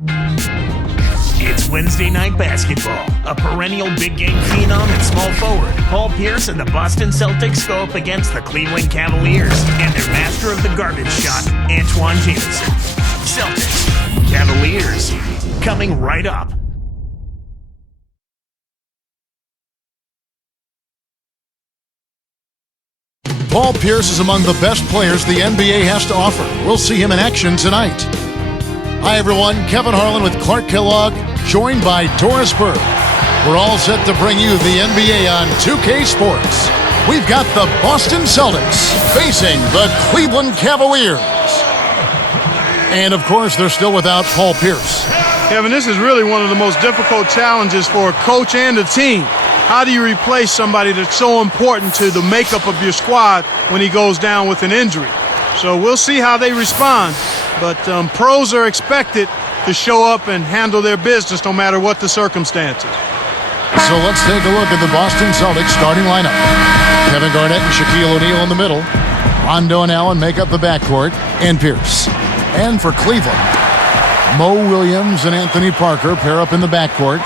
It's Wednesday night basketball. A perennial big game phenom and small forward, Paul Pierce and the Boston Celtics go up against the Cleveland Cavaliers and their master of the garbage shot, Antoine Jamison. Celtics, Cavaliers, coming right up. Paul Pierce is among the best players the NBA has to offer. We'll see him in action tonight. Hi, everyone. Kevin Harlan with Clark Kellogg, joined by Doris Burke. We're all set to bring you the NBA on 2K Sports. We've got the Boston Celtics facing the Cleveland Cavaliers. And, of course, they're still without Paul Pierce. Kevin, this is really one of the most difficult challenges for a coach and a team. How do you replace somebody that's so important to the makeup of your squad when he goes down with an injury? So we'll see how they respond. But pros are expected to show up and handle their business no matter what the circumstances. So let's take a look at the Boston Celtics starting lineup. Kevin Garnett and Shaquille O'Neal in the middle. Rondo and Allen make up the backcourt, and Pierce. And for Cleveland, Mo Williams and Anthony Parker pair up in the backcourt.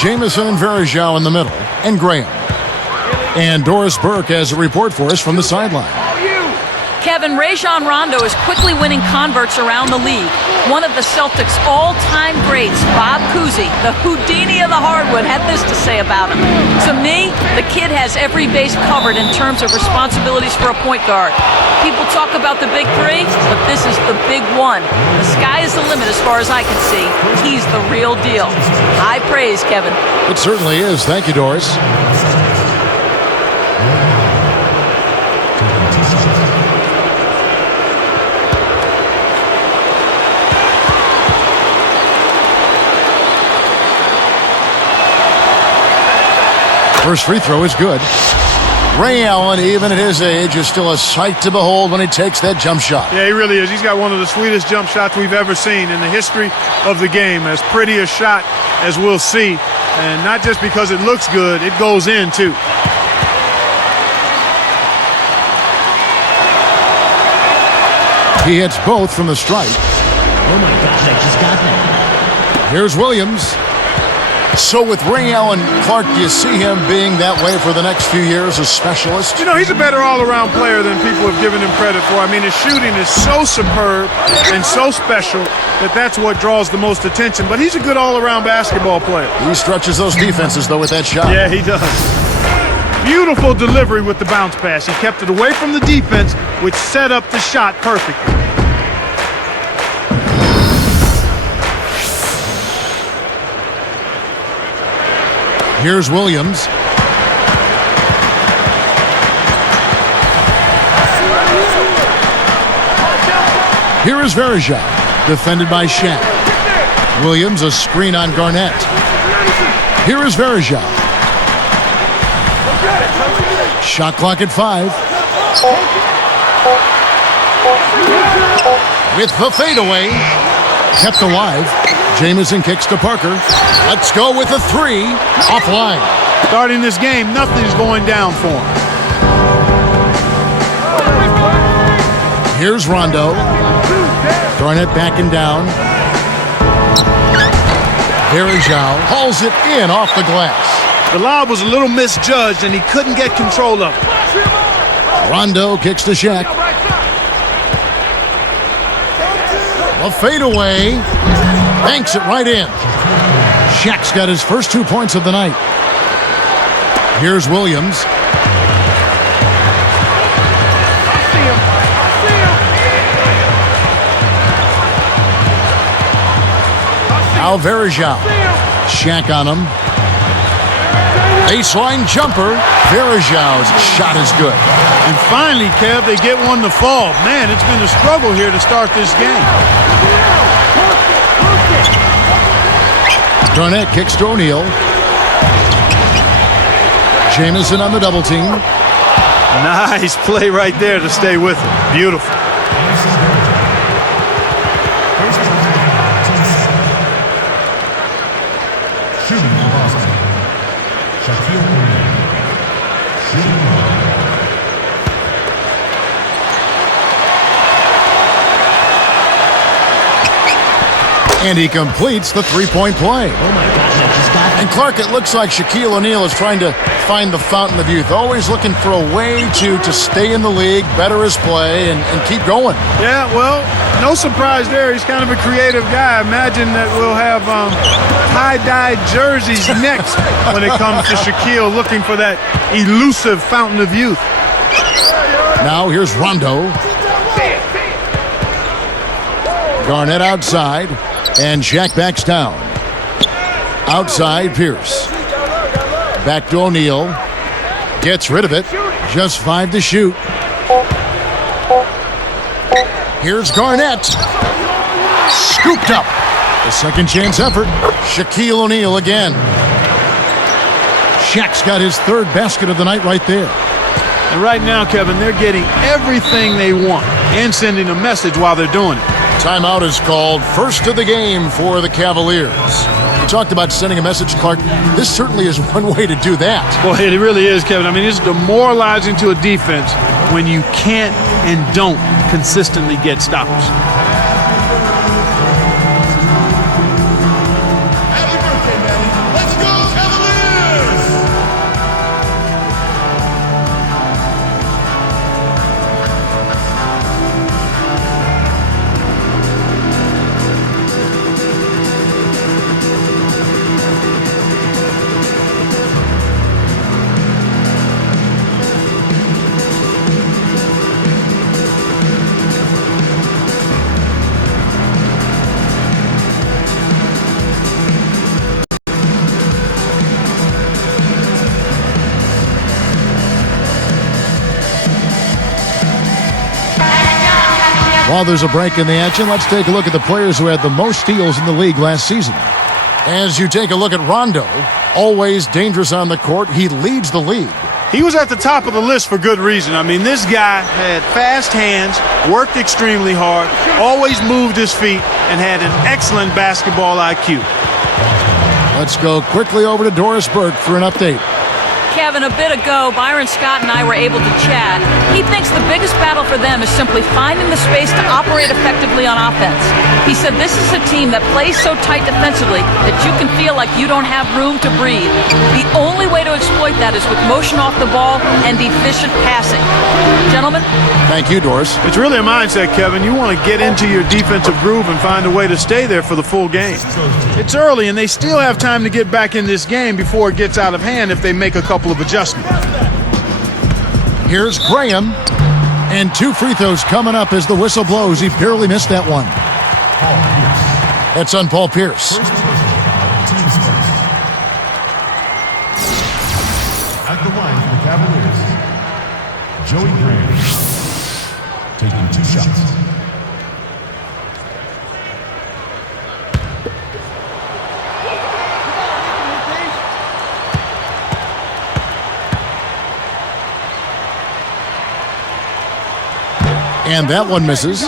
Jamison and Varejao in the middle, and Graham. And Doris Burke has a report for us from the sideline. Kevin, Rajon Rondo is quickly winning converts around the league. One of the Celtics' all-time greats, Bob Cousy, the Houdini of the hardwood, had this to say about him. To me, the kid has every base covered in terms of responsibilities for a point guard. People talk about the big three, but this is the big one. The sky is the limit as far as I can see. He's the real deal. High praise, Kevin. It certainly is. Thank you, Doris. First free throw is good. Ray Allen, even at his age, is still a sight to behold when he takes that jump shot. Yeah, he really is. He's got one of the sweetest jump shots we've ever seen in the history of the game. As pretty a shot as we'll see. And not just because it looks good, it goes in, too. He hits both from the stripe. Oh, my gosh, I just got that. Here's Williams. So with Ray Allen, Clark, do you see him being that way for the next few years, a specialist? You know, he's a better all-around player than people have given him credit for. I mean, his shooting is so superb and so special that that's what draws the most attention. But he's a good all-around basketball player. He stretches those defenses, though, with that shot. Yeah, he does. Beautiful delivery with the bounce pass. He kept it away from the defense, which set up the shot perfectly. Here's Williams. Here is Varejao, defended by Shaq. Williams, a screen on Garnett. Here is Varejao. Shot clock at 5. With the fadeaway. Kept alive. Jamison kicks to Parker. Let's go with a 3. Offline. Starting this game, nothing's going down for him. Here's Rondo. Garnett backing down. Varejao hauls it in off the glass. The lob was a little misjudged, and he couldn't get control of it. Rondo kicks to Shaq. A fadeaway. Banks it right in. Shaq's got his first 2 points of the night. Here's Williams. Now Varejao. Shaq on him. Baseline jumper. Varejao's shot is good. And finally, Kev, they get one to fall. Man, it's been a struggle here to start this game. Garnett kicks to O'Neal. Jamison on the double team. Nice play right there to stay with him. Beautiful. Shooting for Boston, Shaquille O'Neal. Shooting And he completes the three-point play. Oh my gosh, I just got And Clark, it looks like Shaquille O'Neal is trying to find the fountain of youth, always looking for a way to stay in the league, better his play, and keep going. Yeah, well, no surprise there. He's kind of a creative guy. Imagine that we'll have tie-dye jerseys next when it comes to Shaquille looking for that elusive fountain of youth. Now here's Rondo. Garnett outside, and Shaq backs down. Outside, Pierce. Back to O'Neal. Gets rid of it. Just 5 to shoot. Here's Garnett. Scooped up. A second chance effort. Shaquille O'Neal again. Shaq's got his third basket of the night right there. And right now, Kevin, they're getting everything they want and sending a message while they're doing it. Timeout is called. First of the game for the Cavaliers. We talked about sending a message, Clark. This certainly is one way to do that. Well, it really is, Kevin. I mean, it's demoralizing to a defense when you can't and don't consistently get stops. Happy birthday, Manny. Let's go, Cavaliers! While there's a break in the action, let's take a look at the players who had the most steals in the league last season. As you take a look at Rondo, always dangerous on the court, he leads the league. He was at the top of the list for good reason. I mean, this guy had fast hands, worked extremely hard, always moved his feet, and had an excellent basketball IQ. Let's go quickly over to Doris Burke for an update. Kevin, a bit ago, Byron Scott and I were able to chat. He thinks the biggest battle for them is simply finding the space to operate effectively on offense. He said this is a team that plays so tight defensively that you can feel like you don't have room to breathe. The only way to exploit that is with motion off the ball and efficient passing. Gentlemen? Thank you, Doris. It's really a mindset, Kevin. You want to get into your defensive groove and find a way to stay there for the full game. It's early, and they still have time to get back in this game before it gets out of hand if they make a couple of adjustments. Here's Graham, and 2 free throws coming up as the whistle blows. He barely missed that one. That's on Paul Pierce. At the line for the Cavaliers, Joey Graham, taking 2 shots. And that one misses.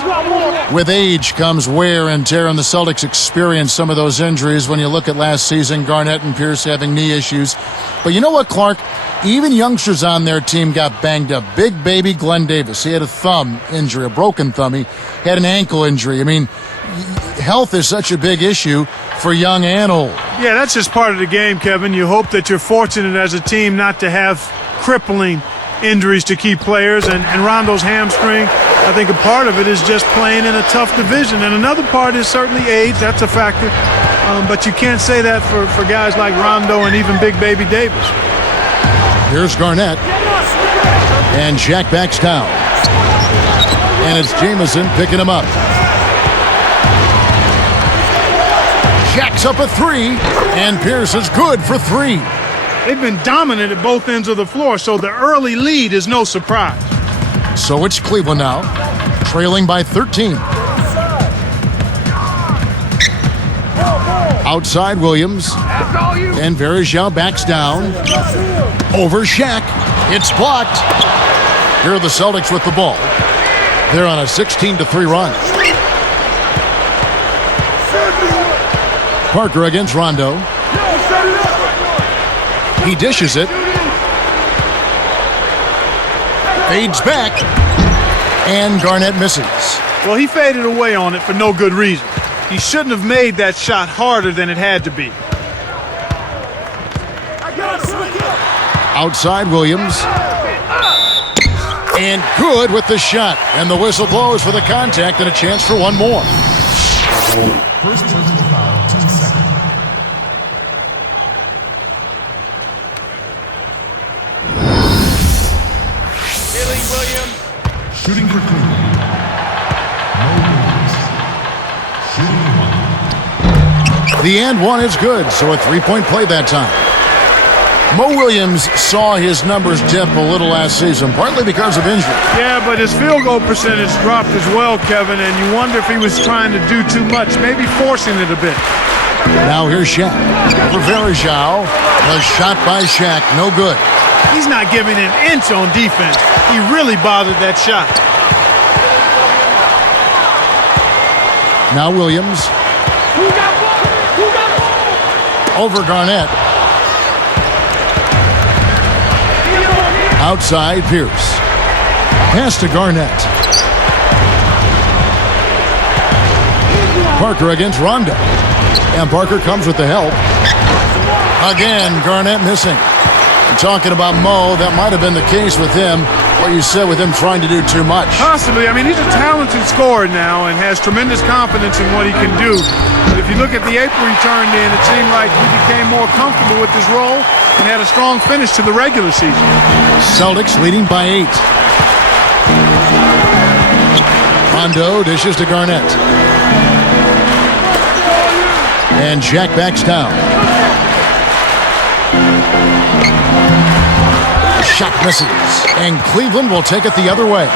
With age comes wear and tear, and the Celtics experienced some of those injuries when you look at last season, Garnett and Pierce having knee issues. But you know what, Clark? Even youngsters on their team got banged up. Big baby Glenn Davis, he had a thumb injury, a broken thumb. He had an ankle injury. I mean, health is such a big issue for young and old. Yeah, that's just part of the game, Kevin. You hope that you're fortunate as a team not to have crippling injuries to key players, and Rondo's hamstring, I think a part of it is just playing in a tough division, and another part is certainly age. That's a factor, but you can't say that for guys like Rondo and even Big Baby Davis. Here's Garnett, and Shaq backs down, and it's Jamison picking him up. Shaq's up a 3, and Pierce is good for 3. They've been dominant at both ends of the floor, so the early lead is no surprise. So it's Cleveland now, trailing by 13. Outside Williams, and Verjao backs down. Over Shaq, it's blocked. Here are the Celtics with the ball. They're on a 16-3 run. Parker against Rondo. He dishes it. Fades back. And Garnett misses. Well, he faded away on it for no good reason. He shouldn't have made that shot harder than it had to be. Outside Williams. And good with the shot. And the whistle blows for the contact and a chance for one more. First personal foul, 10 seconds. Shooting for Cleveland. No Williams. Shooting one. The and one is good, so a three-point play that time. Mo Williams saw his numbers dip a little last season, partly because of injury. Yeah, but his field goal percentage dropped as well, Kevin, and you wonder if he was trying to do too much, maybe forcing it a bit. Now here's Shaq. For Varejao, a shot by Shaq, no good. He's not giving an inch on defense. He really bothered that shot. Now Williams. Over Garnett. Outside Pierce. Pass to Garnett. Parker against Rondo. And Parker comes with the help. Again, Garnett missing. I'm talking about Mo, that might have been the case with him. What you said with him trying to do too much. Possibly. I mean, he's a talented scorer now and has tremendous confidence in what he can do. But if you look at the April he turned in, it seemed like he became more comfortable with his role and had a strong finish to the regular season. Celtics leading by 8. Rondo dishes to Garnett. And Shaq backs down. Shot misses. And Cleveland will take it the other way.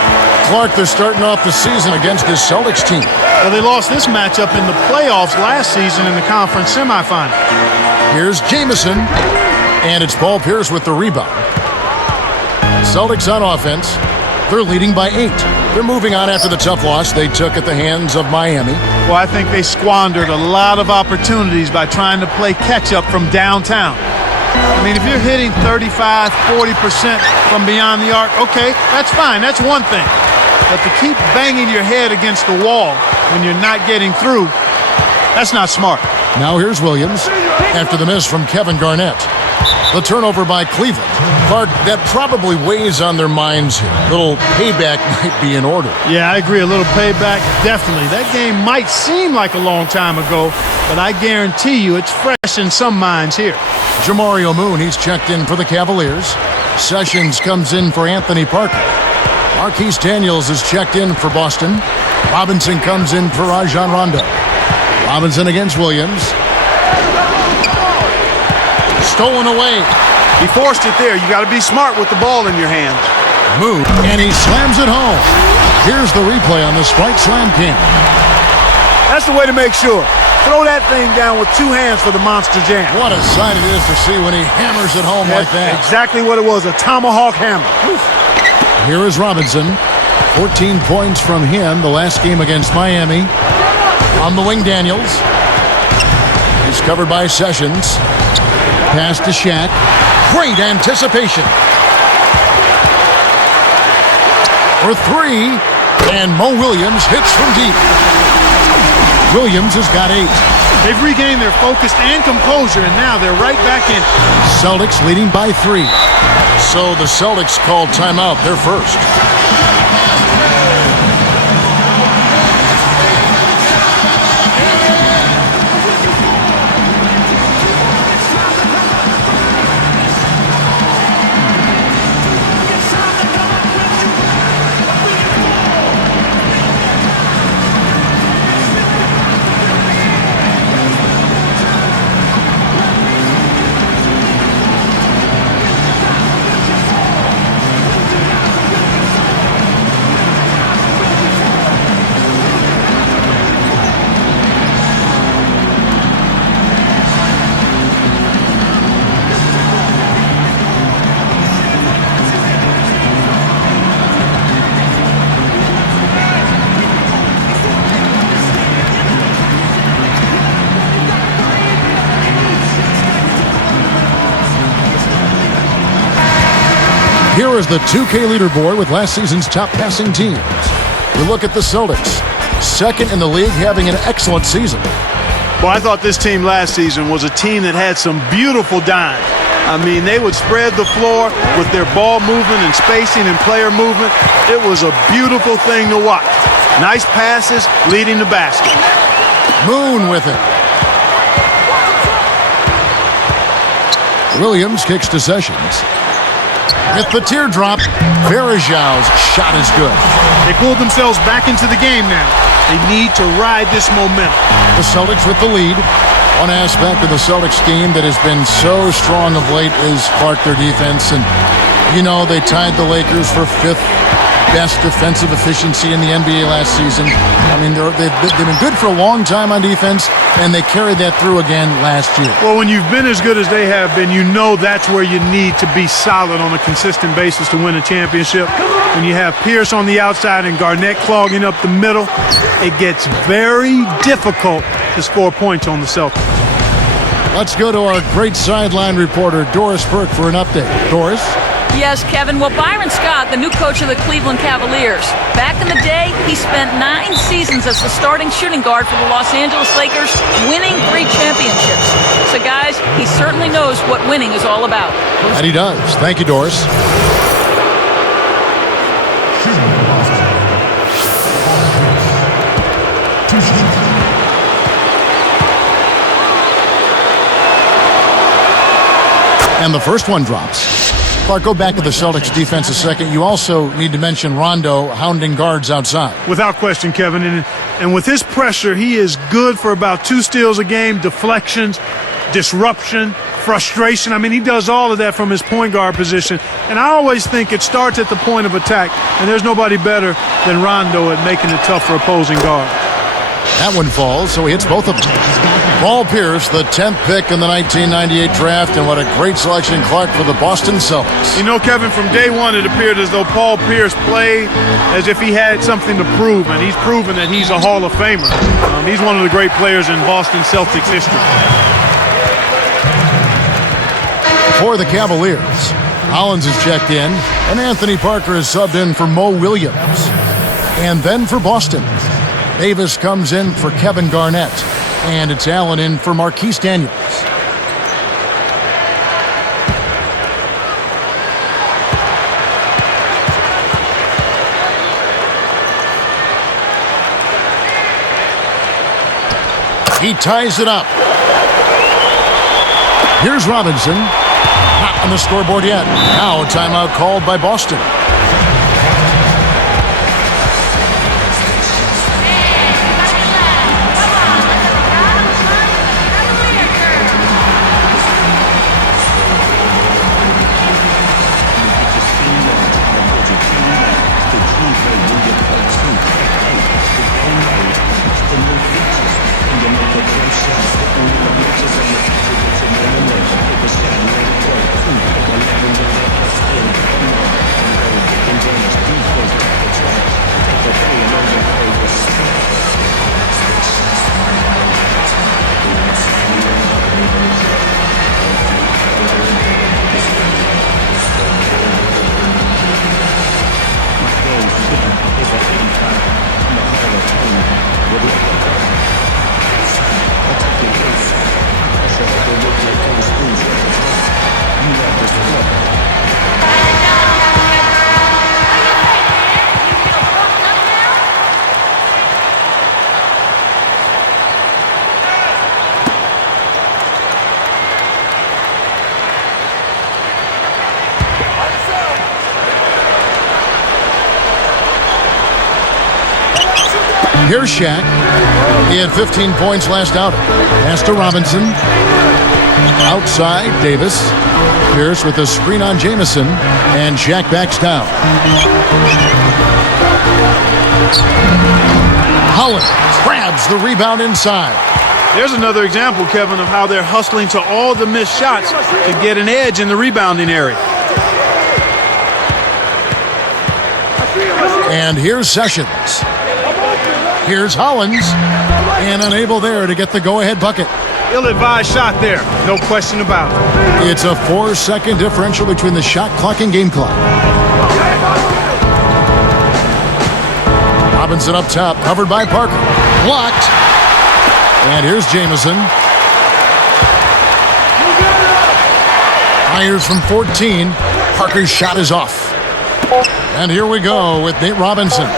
Clark, they're starting off the season against this Celtics team. Well, they lost this matchup in the playoffs last season in the conference semifinal. Here's Jamison. And it's Paul Pierce with the rebound. Celtics on offense. They're leading by 8. They're moving on after the tough loss they took at the hands of Miami. Well, I think they squandered a lot of opportunities by trying to play catch-up from downtown. I mean, if you're hitting 35, 40% from beyond the arc, okay, that's fine. That's one thing. But to keep banging your head against the wall when you're not getting through, that's not smart. Now here's Williams after the miss from Kevin Garnett. The turnover by Cleveland. Clark, that probably weighs on their minds here. A little payback might be in order. Yeah, I agree. A little payback, definitely. That game might seem like a long time ago, but I guarantee you it's fresh in some minds here. Jamario Moon, he's checked in for the Cavaliers. Sessions comes in for Anthony Parker. Marquise Daniels is checked in for Boston. Robinson comes in for Rajon Rondo. Robinson against Williams. Stolen away. He forced it there. You got to be smart with the ball in your hands. Move, and he slams it home. Here's the replay on the Sprite Slam cam. That's the way to make sure. Throw that thing down with 2 hands for the Monster Jam. What a sight it is to see when he hammers it home like that. Exactly what it was, a tomahawk hammer. Oof. Here is Robinson. 14 points from him the last game against Miami. On the wing, Daniels. He's covered by Sessions. Pass to Shaq. Great anticipation. For 3. And Mo Williams hits from deep. Williams has got 8. They've regained their focus and composure, and now they're right back in. Celtics leading by 3. So the Celtics called timeout. They're first. Here is the 2K leaderboard with last season's top passing teams. We look at the Celtics. second in the league, having an excellent season. Well, I thought this team last season was a team that had some beautiful dimes. I mean, they would spread the floor with their ball movement and spacing and player movement. It was a beautiful thing to watch. Nice passes leading the basket. Moon with it. Williams kicks to Sessions. With the teardrop, Varejão's shot is good. They pulled themselves back into the game now. They need to ride this momentum. The Celtics with the lead. One aspect of the Celtics game that has been so strong of late is, Clark, their defense. And, you know, they tied the Lakers for fifth best defensive efficiency in the NBA last season. I mean, they've been good for a long time on defense, and they carried that through again last year. Well, when you've been as good as they have been, you know that's where you need to be solid on a consistent basis to win a championship. When you have Pierce on the outside and Garnett clogging up the middle, it gets very difficult to score points on the Celtics. Let's go to our great sideline reporter, Doris Burke, for an update. Doris? Yes, Kevin. Well, Byron Scott, the new coach of the Cleveland Cavaliers, back in the day, he spent 9 seasons as the starting shooting guard for the Los Angeles Lakers, winning 3 championships. So, guys, he certainly knows what winning is all about. And he does. Thank you, Doris. And the first one drops. Clark, go back to the Celtics defense a second. You also need to mention Rondo hounding guards outside. Without question, Kevin. And with his pressure, he is good for about 2 steals a game, deflections, disruption, frustration. I mean, he does all of that from his point guard position. And I always think it starts at the point of attack. And there's nobody better than Rondo at making it tough for opposing guards. That one falls, so he hits both of them. Paul Pierce, the 10th pick in the 1998 draft, and what a great selection, Clark, for the Boston Celtics. You know, Kevin, from day one, it appeared as though Paul Pierce played as if he had something to prove, and he's proven that he's a Hall of Famer. He's one of the great players in Boston Celtics history. For the Cavaliers, Hollins is checked in, and Anthony Parker is subbed in for Mo Williams. And then for Boston, Davis comes in for Kevin Garnett, and it's Allen in for Marquise Daniels. He ties it up. Here's Robinson. Not on the scoreboard yet. Now a timeout called by Boston. Here's Shaq. He had 15 points last outing. Pass to Robinson. Outside, Davis. Pierce with a screen on Jamison. And Shaq backs down. Hollins grabs the rebound inside. There's another example, Kevin, of how they're hustling to all the missed shots to get an edge in the rebounding area. And here's Sessions. Here's Hollins, and unable there to get the go-ahead bucket. Ill-advised shot there, no question about it. It's a 4-second differential between the shot clock and game clock. Robinson up top, covered by Parker. Blocked. And here's Jamison. Fires from 14. Parker's shot is off. And here we go with Nate Robinson.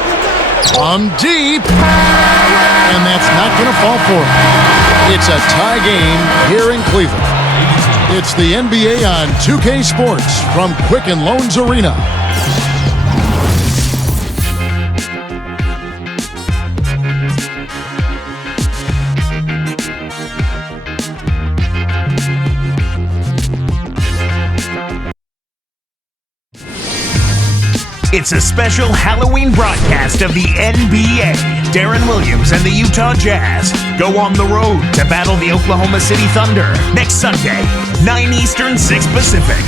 From deep. And that's not going to fall for him. It's a tie game here in Cleveland. It's the NBA on 2K Sports from Quicken Loans Arena. It's a special Halloween broadcast of the NBA. Darren Williams and the Utah Jazz go on the road to battle the Oklahoma City Thunder next Sunday, 9 Eastern, 6 Pacific.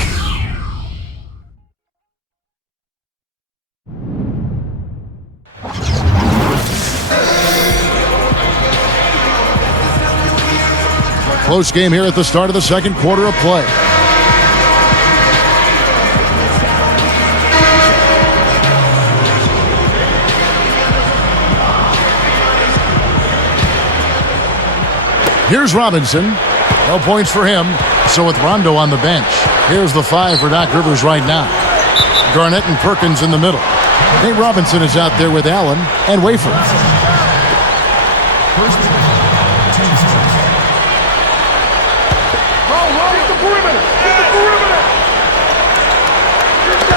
Close game here at the start of the second quarter of play. Here's Robinson. No points for him. So with Rondo on the bench, here's the 5 for Doc Rivers right now. Garnett and Perkins in the middle. Nate Robinson is out there with Allen and Wafer.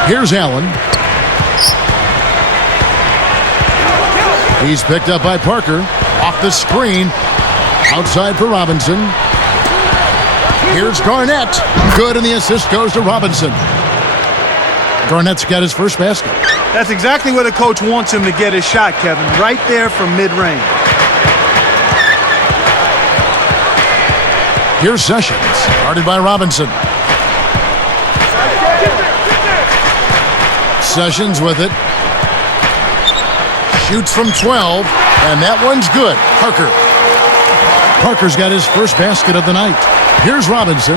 Here's Allen. He's picked up by Parker. Off the screen. Outside for Robinson. Here's Garnett. Good, and the assist goes to Robinson. Garnett's got his first basket. That's exactly where the coach wants him to get his shot, Kevin. Right there from mid-range. Here's Sessions. Guarded by Robinson. Sessions with it. Shoots from 12, and that one's good. Parker's got his first basket of the night. Here's Robinson.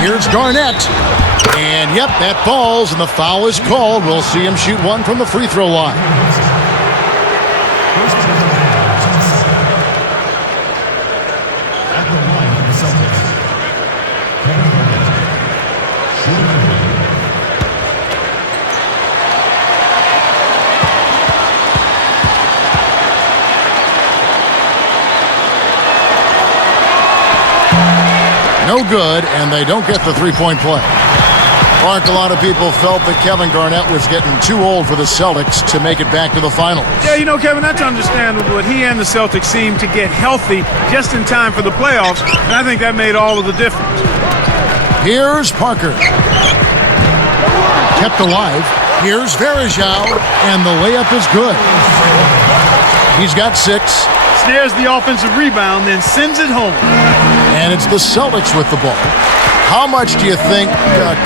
Here's Garnett. And yep, that falls, and the foul is called. We'll see him shoot one from the free throw line. At the line for the Celtics, Kevin Garnett. No good, and they don't get the three-point play. Clark, a lot of people felt that Kevin Garnett was getting too old for the Celtics to make it back to the finals. Yeah, you know, Kevin, that's understandable, but he and the Celtics seemed to get healthy just in time for the playoffs, and I think that made all of the difference. Here's Parker. Kept alive. Here's Varejao, and the layup is good. He's got 6. Snares the offensive rebound, then sends it home. And it's the Celtics with the ball. How much do you think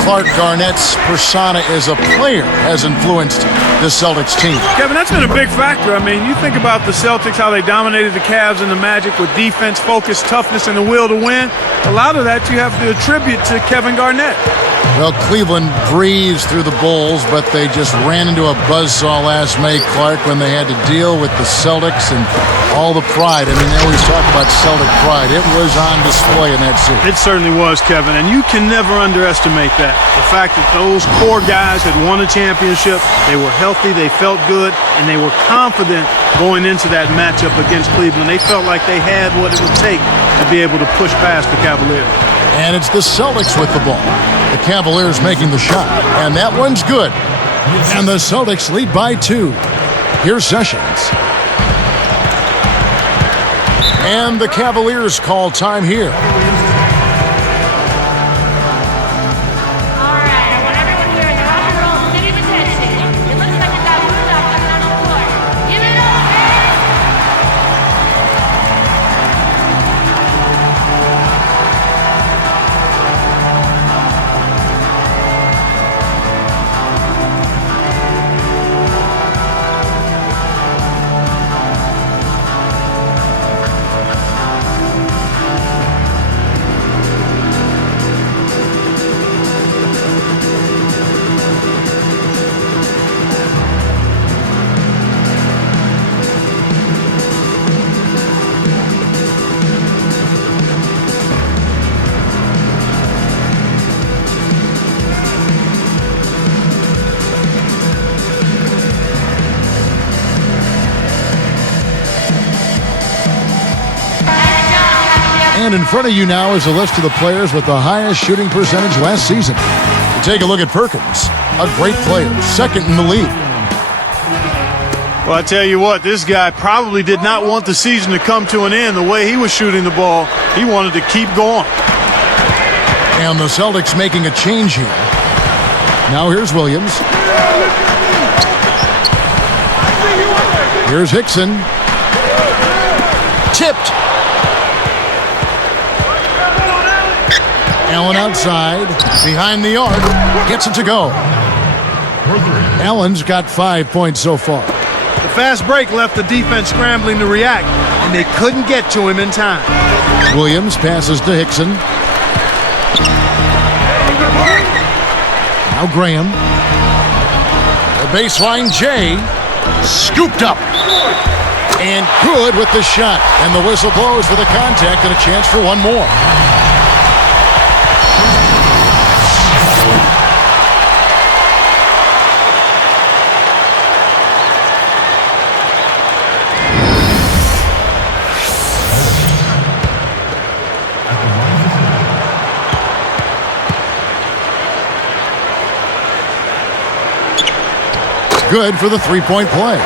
Clark Garnett's persona as a player has influenced the Celtics team? Kevin, that's been a big factor. I mean, you think about the Celtics, how they dominated the Cavs and the Magic with defense, focus, toughness, and the will to win. A lot of that you have to attribute to Kevin Garnett. Well, Cleveland breezed through the Bulls, but they just ran into a buzzsaw last May, Clark, when they had to deal with the Celtics and all the pride. I mean, they always talk about Celtic pride. It was on display in that series. It certainly was, Kevin, and you can never underestimate that. The fact that those core guys had won a championship, they were healthy, they felt good, and they were confident going into that matchup against Cleveland. They felt like they had what it would take to be able to push past the Cavaliers. And it's the Celtics with the ball. The Cavaliers making the shot, and that one's good. And the Celtics lead by 2. Here's Sessions. And the Cavaliers call time here. And in front of you now is a list of the players with the highest shooting percentage last season. Take a look at Perkins, a great player, second in the league. Well, I tell you what, this guy probably did not want the season to come to an end the way he was shooting the ball. He wanted to keep going. And the Celtics making a change here. Now here's Williams. Here's Hickson. Tipped. Allen outside, behind the arc, gets it to go. Allen's got 5 points so far. The fast break left the defense scrambling to react, and they couldn't get to him in time. Williams passes to Hickson. Now Graham. The baseline Jay. Scooped up. And good with the shot. And the whistle blows for the contact and a chance for one more. Good for the three-point play.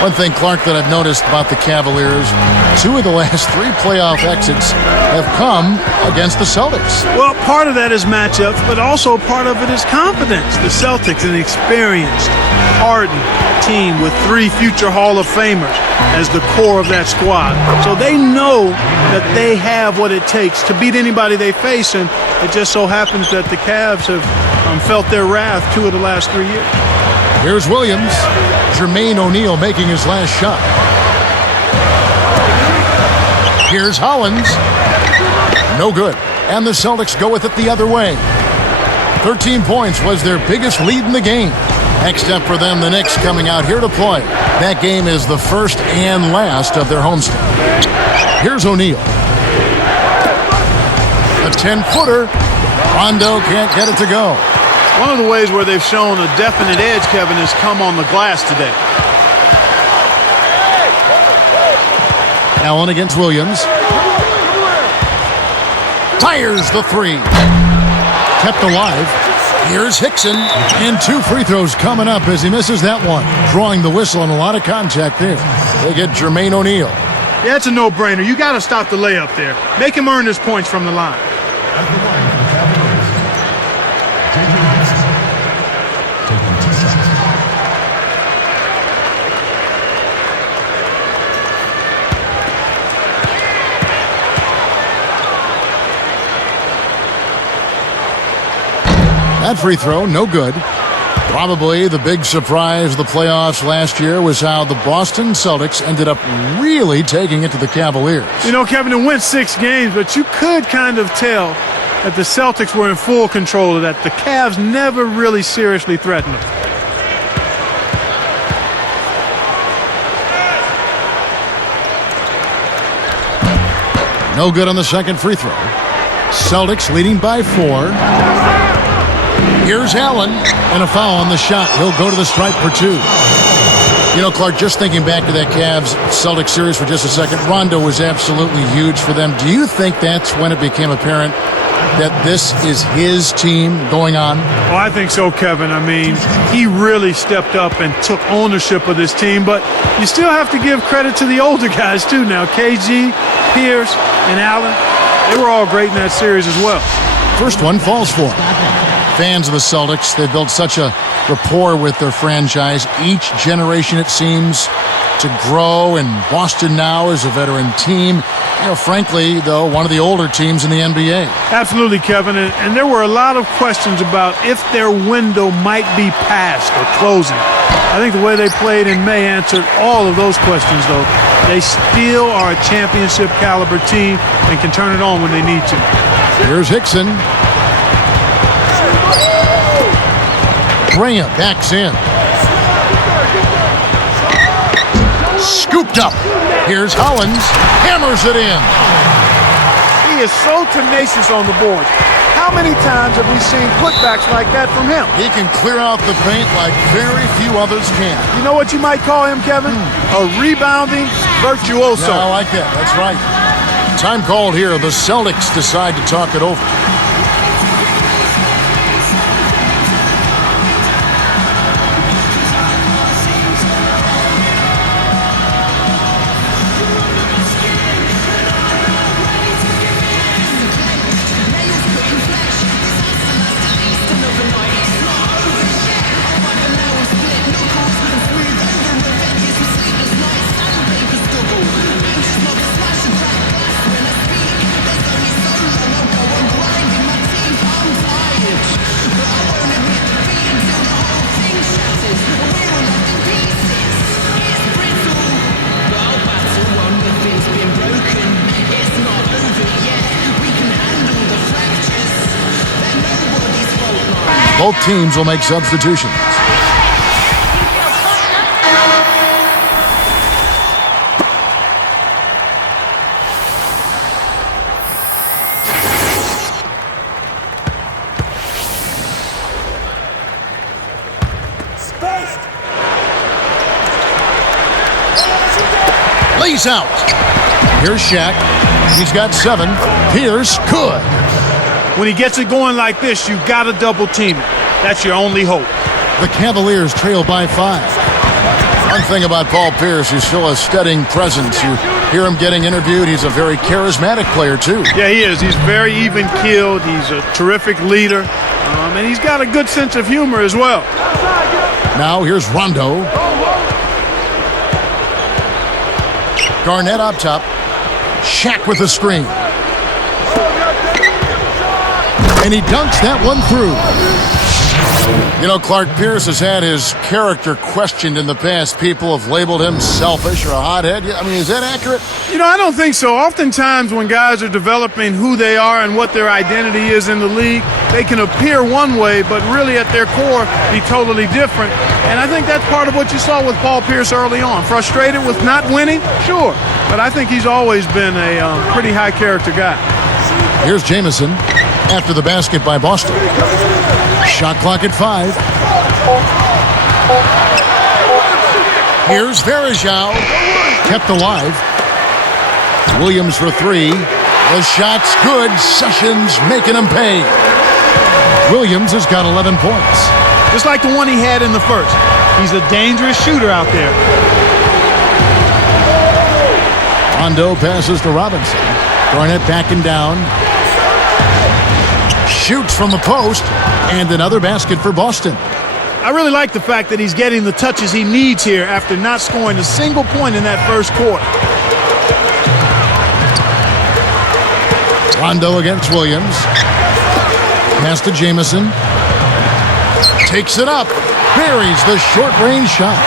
One thing, Clark, that I've noticed about the Cavaliers, 2 of the last 3 playoff exits have come against the Celtics. Well, part of that is matchups, but also part of it is confidence. The Celtics, an experienced, hardened team with 3 future Hall of Famers as the core of that squad. So they know that they have what it takes to beat anybody they face, and it just so happens that the Cavs have felt their wrath 2 of the last 3 years. Here's Williams. Jermaine O'Neal making his last shot. Here's Hollins. No good. And the Celtics go with it the other way. 13 points was their biggest lead in the game. Next up for them, the Knicks coming out here to play. That game is the first and last of their homestand. Here's O'Neal. A 10-footer. Rondo can't get it to go. One of the ways where they've shown a definite edge, Kevin, has come on the glass today. Allen against Williams. Fires the 3. Kept alive. Here's Hickson. And 2 free throws coming up as he misses that one. Drawing the whistle and a lot of contact there. They get Jermaine O'Neal. Yeah, it's a no-brainer. You got to stop the layup there. Make him earn his points from the line. At the line for the Cavaliers, taking 2 shots. That free throw, no good. Probably the big surprise of the playoffs last year was how the Boston Celtics ended up really taking it to the Cavaliers. You know, Kevin, it went 6 games, but you could kind of tell that the Celtics were in full control of that. The Cavs never really seriously threatened them. No good on the second free throw. Celtics leading by 4. Here's Allen, and a foul on the shot. He'll go to the stripe for 2. You know, Clark, just thinking back to that Cavs-Celtics series for just a second, Rondo was absolutely huge for them. Do you think that's when it became apparent that this is his team going on? Oh, I think so, Kevin. I mean, he really stepped up and took ownership of this team, but you still have to give credit to the older guys, too. Now, KG, Pierce, and Allen, they were all great in that series as well. First one falls for him. Fans of the Celtics, they've built such a rapport with their franchise. Each generation, it seems, to grow, and Boston now is a veteran team. You know, frankly, though, one of the older teams in the NBA. Absolutely, Kevin, and there were a lot of questions about if their window might be passed or closing. I think the way they played in May answered all of those questions, though. They still are a championship caliber team and can turn it on when they need to. Here's Hickson. Graham backs in. Scooped up. Here's Hollins. Hammers it in. He is so tenacious on the board. How many times have we seen putbacks like that from him? He can clear out the paint like very few others can. You know what you might call him, Kevin? A rebounding virtuoso. Yeah, I like that. That's right. Time called here. The Celtics decide to talk it over. Both teams will make substitutions. Lays out. Here's Shaq. He's got 7. Pierce, good. When he gets it going like this, you've got to double team it. That's your only hope. The Cavaliers trail by 5. One thing about Paul Pierce, he's still a steadying presence. You hear him getting interviewed. He's a very charismatic player, too. Yeah, he is. He's very even-keeled. He's a terrific leader. And he's got a good sense of humor as well. Now here's Rondo. Garnett up top. Shaq with the screen. And he dunks that one through. You know, Clark, Pierce has had his character questioned in the past. People have labeled him selfish or a hothead. I mean, is that accurate? You know, I don't think so. Oftentimes when guys are developing who they are and what their identity is in the league, they can appear one way, but really at their core be totally different. And I think that's part of what you saw with Paul Pierce early on. Frustrated with not winning? Sure. But I think he's always been a pretty high-character guy. Here's Jamison. After the basket by Boston. Shot clock at 5. Here's Varejao. Kept alive. Williams for 3. The shot's good. Sessions making him pay. Williams has got 11 points. Just like the one he had in the first. He's a dangerous shooter out there. Rondo passes to Robinson. Garnett backing down. Shoots from the post, and another basket for Boston. I really like the fact that he's getting the touches he needs here after not scoring a single point in that first quarter. Rondo against Williams. Pass to Jamison. Takes it up. Buries the short-range shot.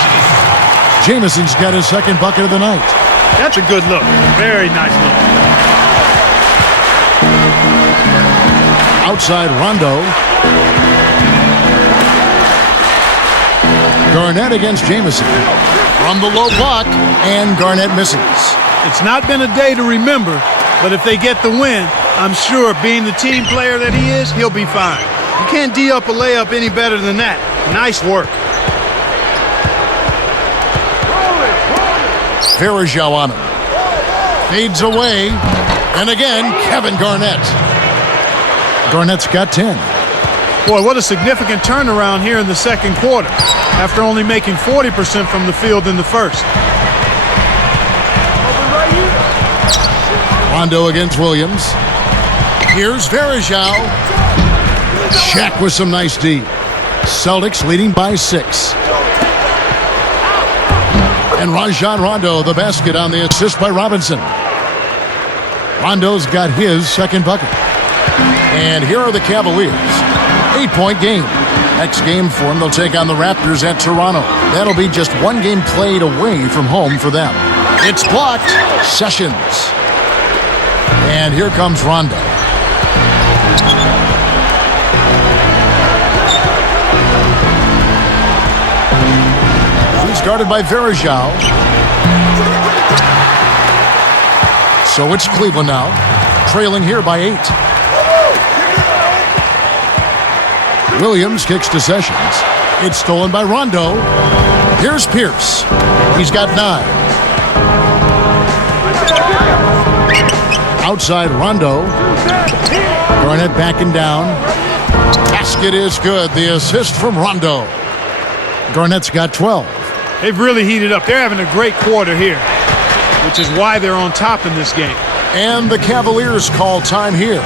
Jamison's got his second bucket of the night. That's a good look. Very nice look. Outside Rondo. Garnett against Jamison. From the low block, and Garnett misses. It's not been a day to remember, but if they get the win, I'm sure being the team player that he is, he'll be fine. You can't D up a layup any better than that. Nice work. Varejao on him. Fades away. And again, Kevin Garnett. Garnett's got 10. Boy, what a significant turnaround here in the second quarter after only making 40% from the field in the first. Rondo against Williams. Here's Varejao. Shaq with some nice D. Celtics leading by 6. And Rajon Rondo, the basket on the assist by Robinson. Rondo's got his second bucket. And here are the Cavaliers. 8-point game. Next game for them, they'll take on the Raptors at Toronto. That'll be just one game played away from home for them. It's blocked. Sessions. And here comes Rondo. He's guarded by Varejao. So it's Cleveland now, trailing here by 8. Williams kicks to Sessions. It's stolen by Rondo. Here's Pierce. He's got 9. Outside Rondo. Garnett backing down. Basket is good. The assist from Rondo. Garnett's got 12. They've really heated up. They're having a great quarter here, which is why they're on top in this game. And the Cavaliers call time here.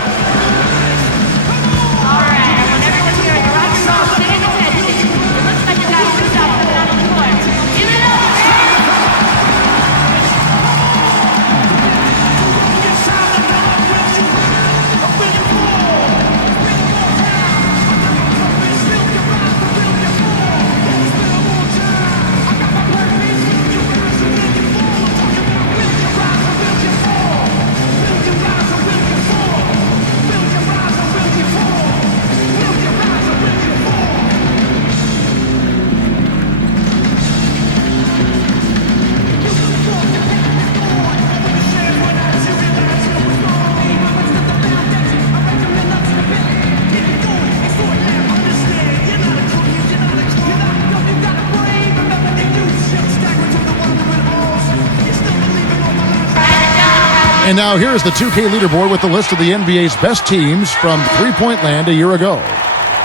And now here's the 2K leaderboard with the list of the NBA's best teams from three-point land a year ago.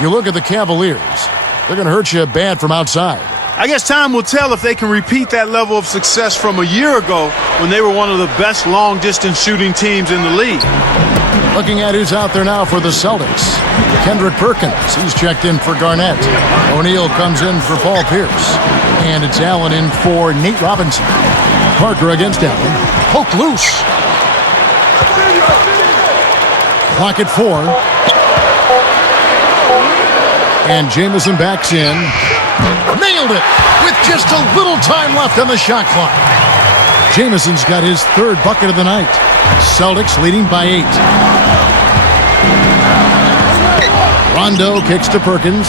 You look at the Cavaliers. They're going to hurt you bad from outside. I guess time will tell if they can repeat that level of success from a year ago when they were one of the best long-distance shooting teams in the league. Looking at who's out there now for the Celtics. Kendrick Perkins, he's checked in for Garnett. O'Neal comes in for Paul Pierce. And it's Allen in for Nate Robinson. Parker against Allen. Poke loose. Clock at 4. And Jamison backs in. Nailed it with just a little time left on the shot clock. Jamison's got his third bucket of the night. Celtics leading by 8. Rondo kicks to Perkins.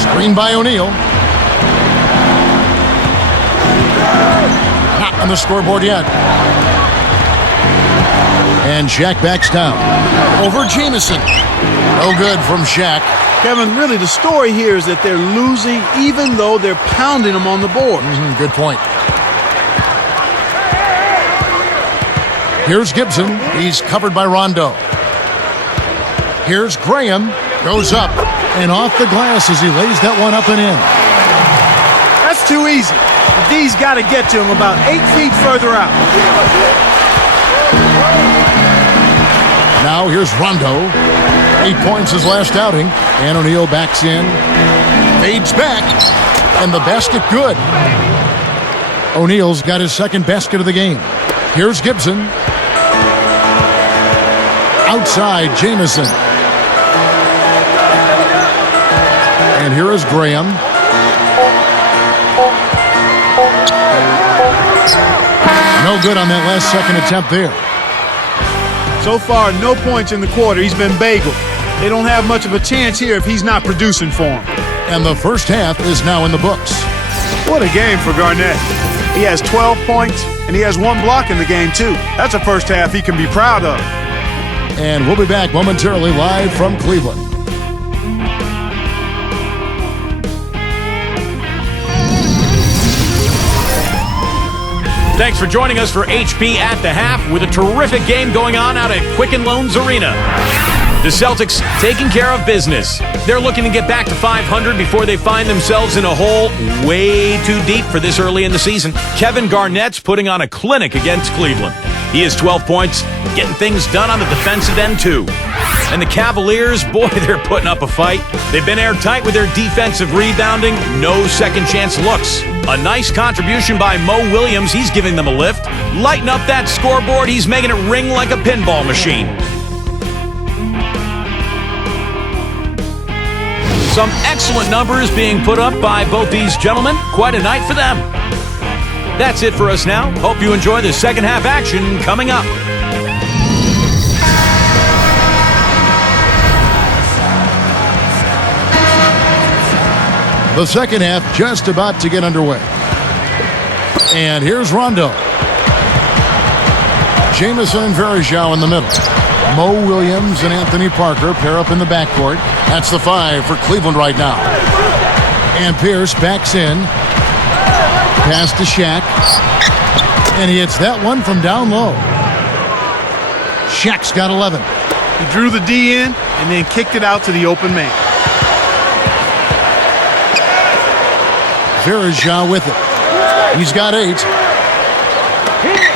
Screen by O'Neal. Not on the scoreboard yet. And Shaq backs down. Over Jamison. No good from Shaq. Kevin, really the story here is that they're losing even though they're pounding them on the board. Good point. Here's Gibson. He's covered by Rondo. Here's Graham. Goes up and off the glass as he lays that one up and in. That's too easy. The D's got to get to him about 8 feet further out. Now here's Rondo. 8 points his last outing. And O'Neal backs in. Fades back. And the basket good. O'Neal's got his second basket of the game. Here's Gibson. Outside Jamison. And here is Graham. No good on that last second attempt there. So far, no points in the quarter. He's been bageled. They don't have much of a chance here if he's not producing for them. And the first half is now in the books. What a game for Garnett. He has 12 points, and he has 1 block in the game, too. That's a first half he can be proud of. And we'll be back momentarily live from Cleveland. Thanks for joining us for HP at the half with a terrific game going on out at Quicken Loans Arena. The Celtics taking care of business. They're looking to get back to 500 before they find themselves in a hole way too deep for this early in the season. Kevin Garnett's putting on a clinic against Cleveland. He has 12 points, getting things done on the defensive end too. And the Cavaliers, boy, they're putting up a fight. They've been airtight with their defensive rebounding, no second chance looks. A nice contribution by Mo Williams, he's giving them a lift. Lighten up that scoreboard, he's making it ring like a pinball machine. Some excellent numbers being put up by both these gentlemen. Quite a night for them. That's it for us now. Hope you enjoy the second half action coming up. The second half just about to get underway. And here's Rondo. Jamison and Varejao in the middle. Mo Williams and Anthony Parker pair up in the backcourt. That's the 5 for Cleveland right now. And Pierce backs in. Pass to Shaq. And he hits that one from down low. Shaq's got 11. He drew the D in and then kicked it out to the open man. Verja with it. He's got 8.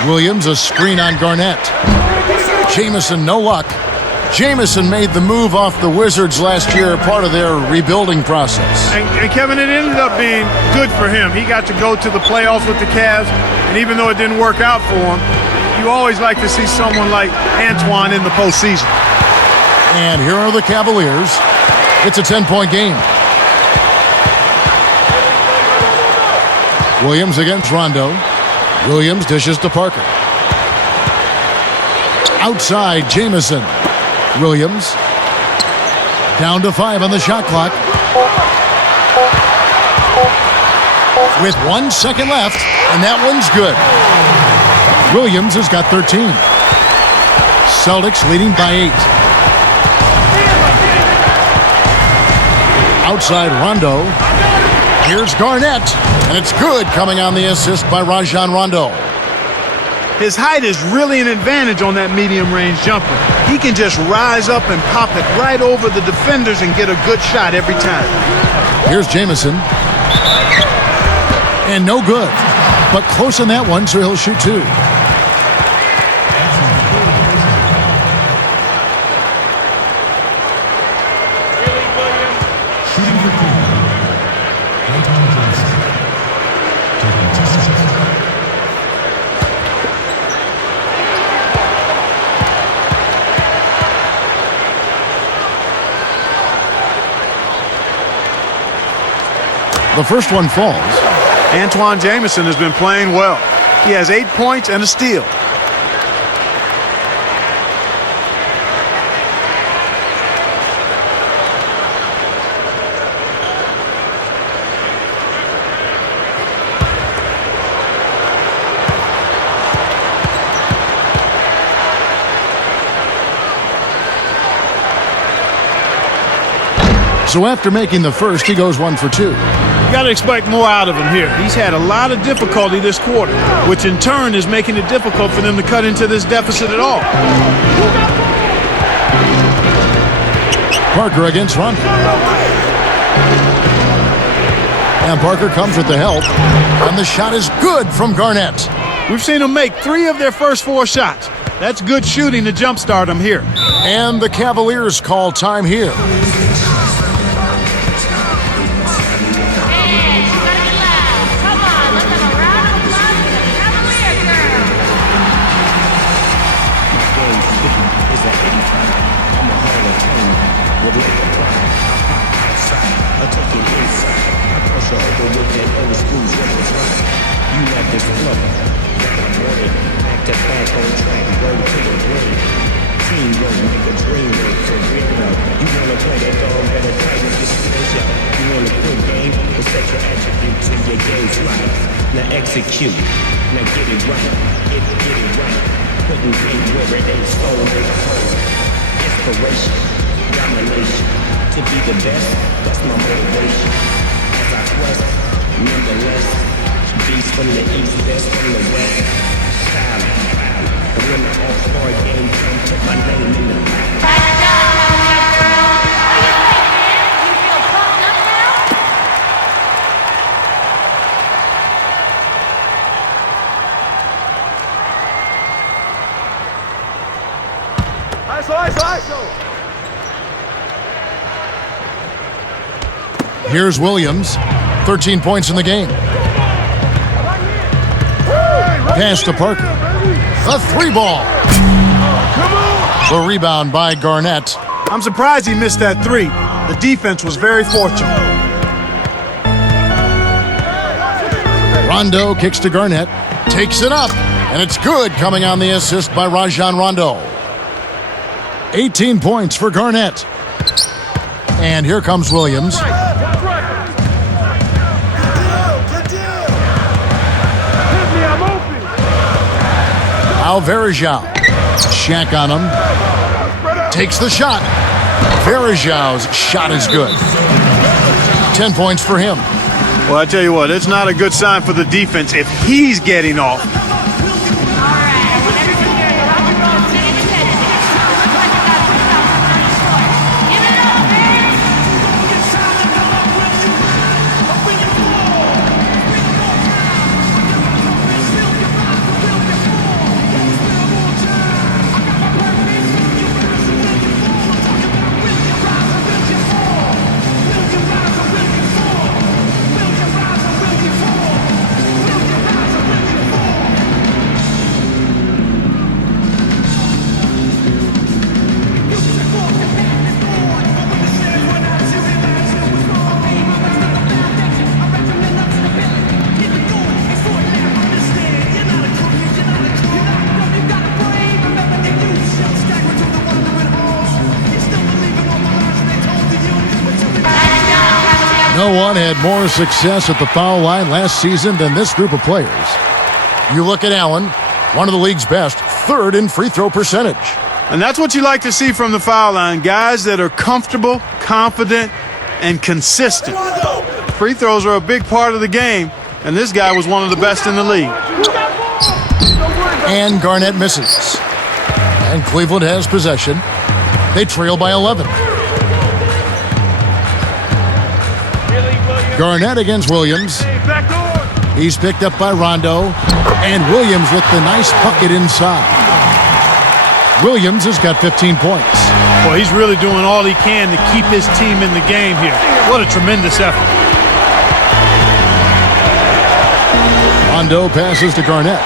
Williams a screen on Garnett. Jamison no luck. Jamison made the move off the Wizards last year, part of their rebuilding process. And Kevin, it ended up being good for him. He got to go to the playoffs with the Cavs, and even though it didn't work out for him, you always like to see someone like Antoine in the postseason. And here are the Cavaliers. It's a 10-point game. Williams against Rondo. Williams dishes to Parker. Outside, Jamison. Williams. Down to 5 on the shot clock. With 1 second left, and that one's good. Williams has got 13. Celtics leading by 8. Outside Rondo. Here's Garnett, and it's good coming on the assist by Rajon Rondo. His height is really an advantage on that medium-range jumper. He can just rise up and pop it right over the defenders and get a good shot every time. Here's Jamison. And no good, but close on that one, so he'll shoot 2. The first one falls. Antoine Jamison has been playing well. He has 8 points and a steal. So after making the first, he goes 1 for 2. You got to expect more out of him here. He's had a lot of difficulty this quarter, which in turn is making it difficult for them to cut into this deficit at all. Parker against Rondo. And Parker comes with the help, and the shot is good from Garnett. We've seen them make 3 of their first 4 shots. That's good shooting to jumpstart them here. And the Cavaliers call time here. Execute. Now get it right. Get it right. Putting pain where it ain't sold. Inspiration. Domination. To be the best, that's my motivation. As I quest, nonetheless. Beast from the east, best from the west. Silent. But when the all-star game comes, put my name in the back. Here's Williams, 13 points in the game. Pass to Parker. A 3-ball. The rebound by Garnett. I'm surprised he missed that 3. The defense was very fortunate. Rondo kicks to Garnett, takes it up, and it's good coming on the assist by Rajon Rondo. 18 points for Garnett. And here comes Williams. Verja. Shaq on him. Takes the shot. Verja's shot is good. 10 points for him. Well, I tell you what, it's not a good sign for the defense if he's getting off. No one had more success at the foul line last season than this group of players. You look at Allen, one of the league's best, third in free throw percentage. And that's what you like to see from the foul line, guys that are comfortable, confident, and consistent. Free throws are a big part of the game, and this guy was one of the best in the league. And Garnett misses. And Cleveland has possession. They trail by 11. Garnett against Williams. He's picked up by Rondo. And Williams with the nice bucket inside. Williams has got 15 points. Well, he's really doing all he can to keep his team in the game here. What a tremendous effort. Rondo passes to Garnett.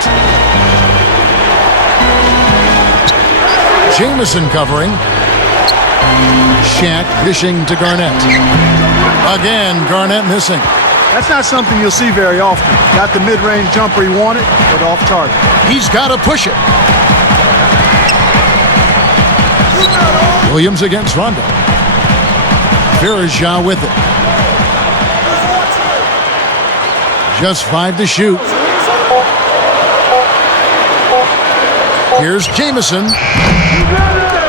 Jamison covering. Shaq dishing to Garnett. Again, Garnett missing. That's not something you'll see very often. Got the mid-range jumper he wanted, but off target. He's got to push it. Williams against Rondo. Verja with it. Just 5 to shoot. Here's Jamison.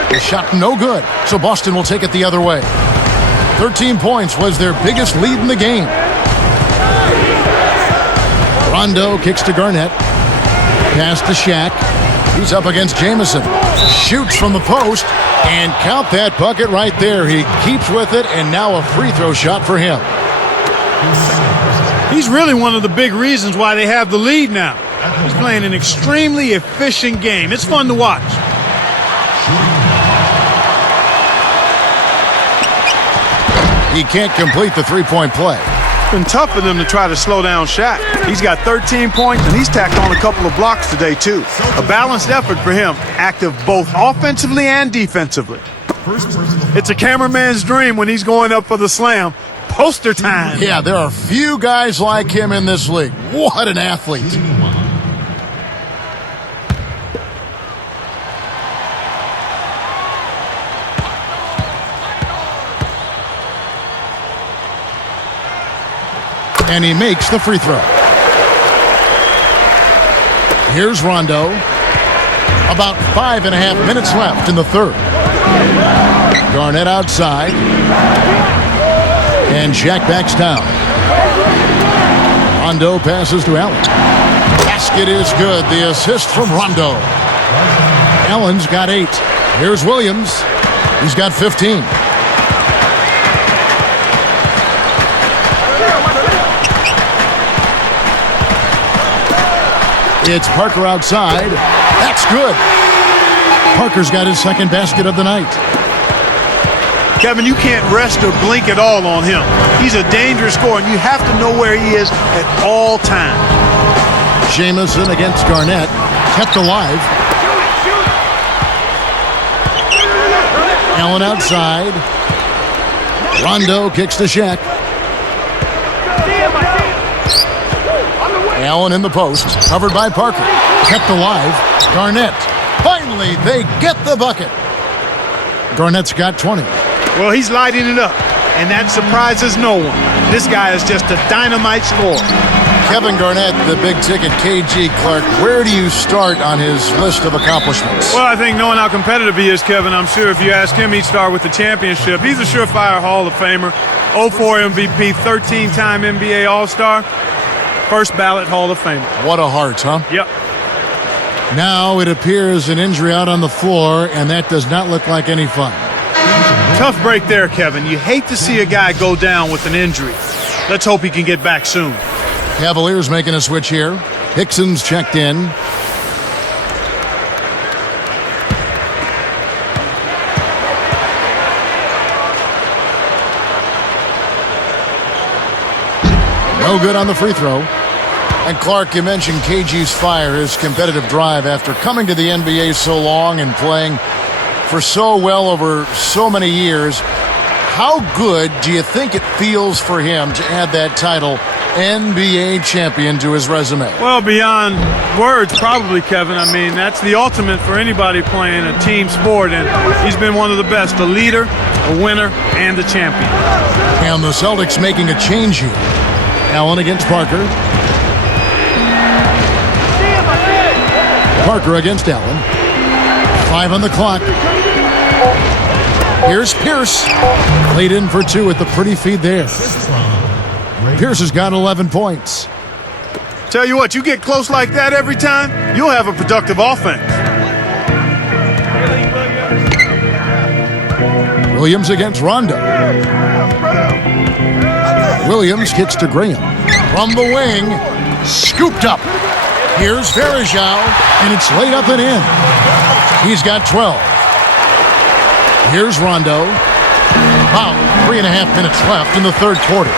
The shot no good, so Boston will take it the other way. 13 points was their biggest lead in the game. Rondo kicks to Garnett. Pass to Shaq. He's up against Jamison. Shoots from the post, and count that bucket right there. He keeps with it, and now a free throw shot for him. He's really one of the big reasons why they have the lead now. He's playing an extremely efficient game. It's fun to watch. He can't complete the three-point play. It's been tough for them to try to slow down Shaq. He's got 13 points, and he's tacked on a couple of blocks today, too. A balanced effort for him, active both offensively and defensively. It's a cameraman's dream when he's going up for the slam. Poster time. Yeah, there are few guys like him in this league. What an athlete. And he makes the free throw. Here's Rondo. About 5.5 minutes left in the third. Garnett outside. And Shaq backs down. Rondo passes to Allen. Basket is good. The assist from Rondo. Allen's got 8. Here's Williams. He's got 15. It's Parker outside. That's good. Parker's got his second basket of the night. Kevin, you can't rest or blink at all on him. He's a dangerous scorer, and you have to know where he is at all times. Jamison against Garnett. Kept alive. Allen outside. Rondo kicks to Shaq. Allen in the post, covered by Parker. Kept alive. Garnett. Finally, they get the bucket. Garnett's got 20. Well, he's lighting it up, and that surprises no one. This guy is just a dynamite scorer. Kevin Garnett, the big-ticket KG Clark. Where do you start on his list of accomplishments? Well, I think knowing how competitive he is, Kevin, I'm sure if you ask him, he'd start with the championship. He's a surefire Hall of Famer, 04 MVP, 13-time NBA All-Star. First ballot Hall of Famer. What a heart, huh? Yep. Now it appears an injury out on the floor, and that does not look like any fun. Tough break there, Kevin. You hate to see a guy go down with an injury. Let's hope he can get back soon. Cavaliers making a switch here. Hickson's checked in. No good on the free throw. And Clark, you mentioned KG's fire, his competitive drive after coming to the NBA so long and playing for so well over so many years. How good do you think it feels for him to add that title NBA champion to his resume. Well, beyond words, probably, Kevin. I mean, that's the ultimate for anybody playing a team sport, and he's been one of the best, a leader, a winner, and a champion. And the Celtics making a change here. Allen against Parker. Parker against Allen. 5 on the clock. Here's Pierce. Laid in for 2 with the pretty feed there. Pierce has got 11 points. Tell you what, you get close like that every time, you'll have a productive offense. Williams against Rondo. Williams kicks to Graham. From the wing, scooped up. Here's Varejao, and it's laid up and in. He's got 12. Here's Rondo. About 3.5 minutes left in the third quarter.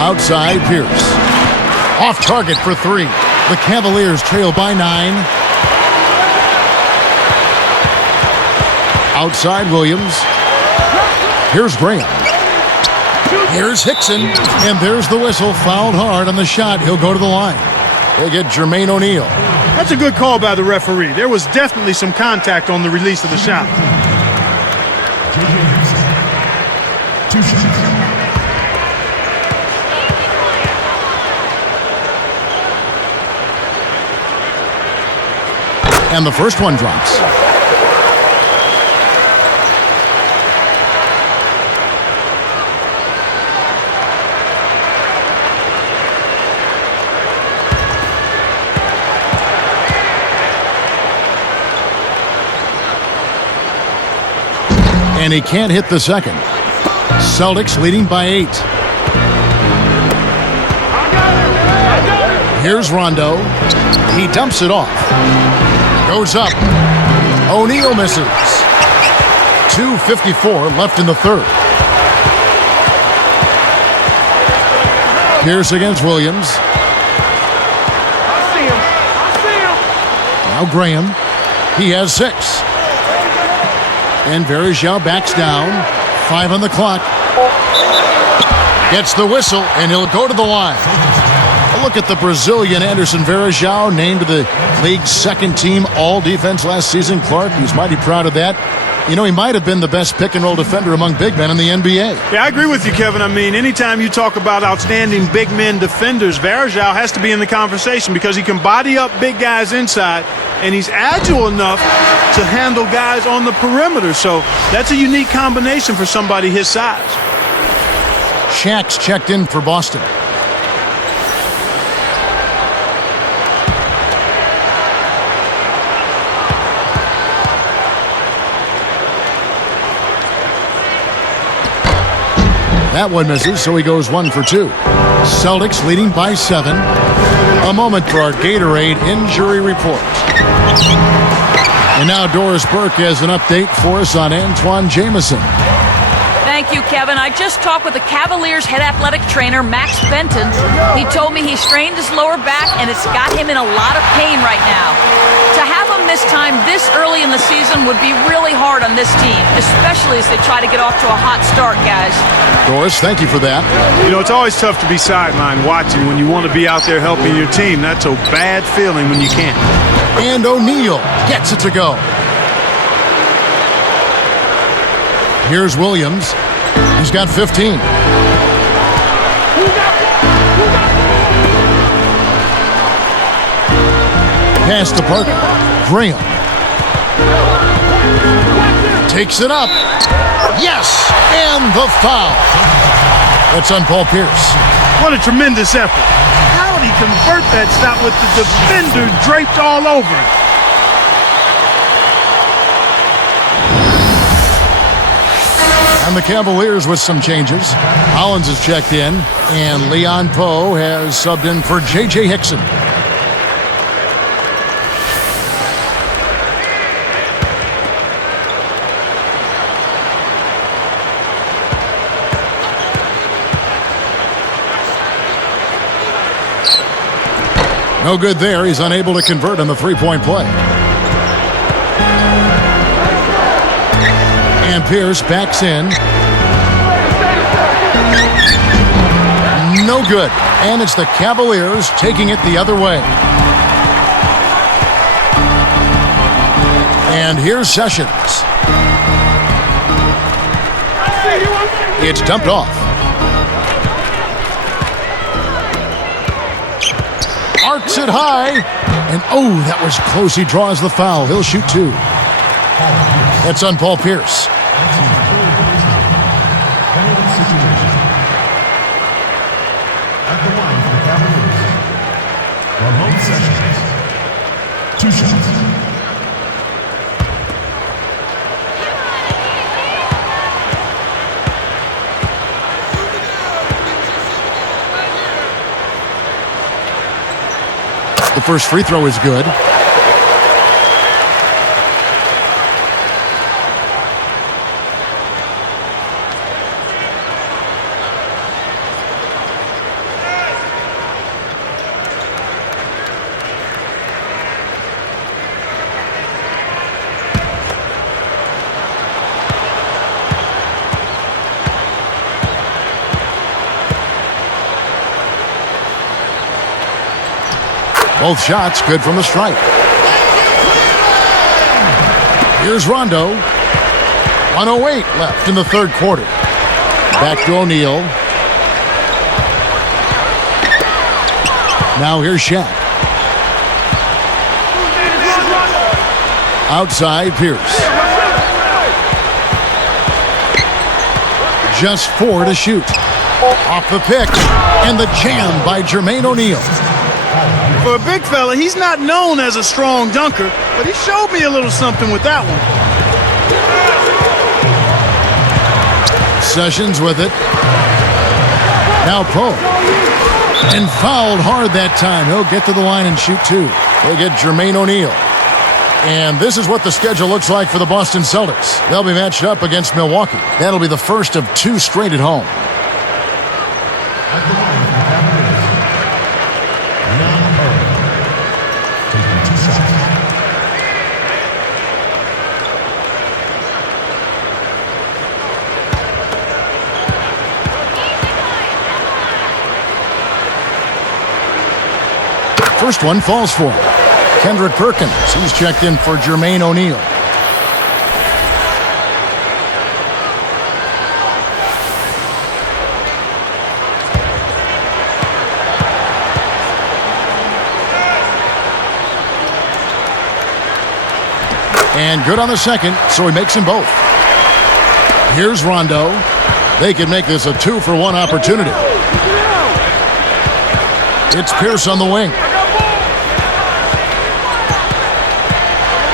Outside, Pierce. Off target for 3. The Cavaliers trail by 9. Outside, Williams. Here's Graham. Here's Hickson. And there's the whistle. Fouled hard on the shot. He'll go to the line. They get Jermaine O'Neal. That's a good call by the referee. There was definitely some contact on the release of the shot. Two shots. And the first one drops. And he can't hit the second. Celtics leading by 8. Here's Rondo. He dumps it off. Goes up. O'Neal misses. 2:54 left in the third. Pierce against Williams. Now Graham. He has 6. And Varejao backs down. 5 on the clock. Gets the whistle, and he'll go to the line. A look at the Brazilian Anderson Varejao, named to the league's second team all-defense last season. Clark, he's mighty proud of that. You know, he might have been the best pick-and-roll defender among big men in the NBA. Yeah, I agree with you, Kevin. I mean, anytime you talk about outstanding big men defenders, Varejao has to be in the conversation because he can body up big guys inside, and he's agile enough to handle guys on the perimeter. So that's a unique combination for somebody his size. Shaq's checked in for Boston. That one misses, so he goes 1 for 2. Celtics leading by 7. A moment for our Gatorade injury report. And now Doris Burke has an update for us on Antoine Jamison. Thank you, Kevin. I just talked with the Cavaliers head athletic trainer, Max Benton. He told me he strained his lower back, and it's got him in a lot of pain right now. To have him miss time this early in the season would be really hard on this team, especially as they try to get off to a hot start, guys. Doris, thank you for that. You know, it's always tough to be sidelined watching when you want to be out there helping your team. That's a bad feeling when you can't. And O'Neal gets it to go. Here's Williams. He's got 15. Pass to Parker. Graham. Takes it up. Yes! And the foul. That's on Paul Pierce. What a tremendous effort. How did he convert that stop with the defender draped all over him? And the Cavaliers with some changes. Hollins has checked in, and Leon Poe has subbed in for J.J. Hickson. No good there. He's unable to convert on the three-point play. And Pierce backs in. No good. And it's the Cavaliers taking it the other way. And here's Sessions. It's dumped off. Arcs it high. And oh, that was close. He draws the foul. He'll shoot two. That's on Paul Pierce. At the line for the Cavaliers, Ramon Sessions. 2 shots. The first free throw is good. Both shots good from the stripe. Here's Rondo. 1:08 left in the third quarter. Back to O'Neal. Now here's Shaq. Outside Pierce. Just 4 to shoot. Off the pick. And the jam by Jermaine O'Neal. For a big fella, he's not known as a strong dunker, but he showed me a little something with that one. Sessions with it. Now Poe. And fouled hard that time. He'll get to the line and shoot two. They'll get Jermaine O'Neal. And this is what the schedule looks like for the Boston Celtics. They'll be matched up against Milwaukee. That'll be the first of 2 straight at home. At the line for the Cavaliers, taking 2 shots. First one falls for him. Kendrick Perkins. He's checked in for Jermaine O'Neal. And good on the second, so he makes them both. Here's Rondo. They can make this a 2-for-1 opportunity. It's Pierce on the wing.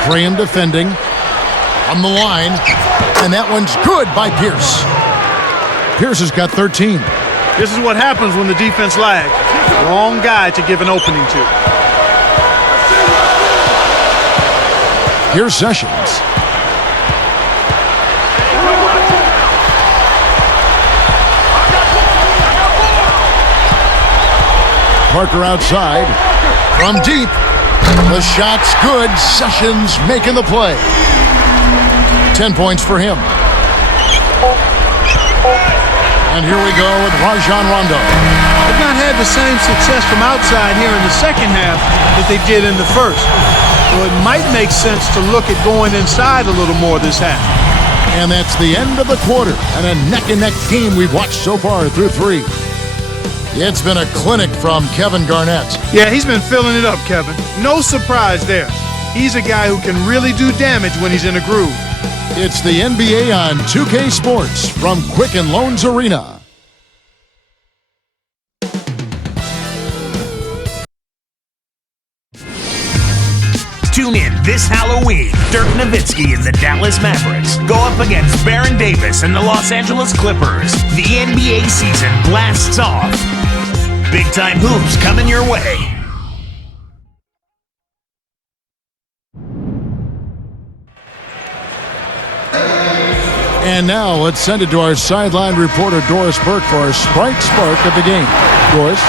Graham defending. On the line. And that one's good by Pierce. Pierce has got 13. This is what happens when the defense lags. Wrong guy to give an opening to. Here's Sessions. Parker outside. From deep. The shot's good. Sessions making the play. 10 points for him. And here we go with Rajon Rondo. They've not had the same success from outside here in the second half that they did in the first. So it might make sense to look at going inside a little more this half. And that's the end of the quarter and a neck-and-neck game we've watched so far through 3. It's been a clinic from Kevin Garnett. Yeah, he's been filling it up, Kevin. No surprise there. He's a guy who can really do damage when he's in a groove. It's the NBA on 2K Sports from Quicken Loans Arena. Tune in this Halloween. Dirk Nowitzki and the Dallas Mavericks go up against Baron Davis and the Los Angeles Clippers. The NBA season blasts off. Big time hoops coming your way. And now let's send it to our sideline reporter Doris Burke for our Sprite Spark of the game. Doris?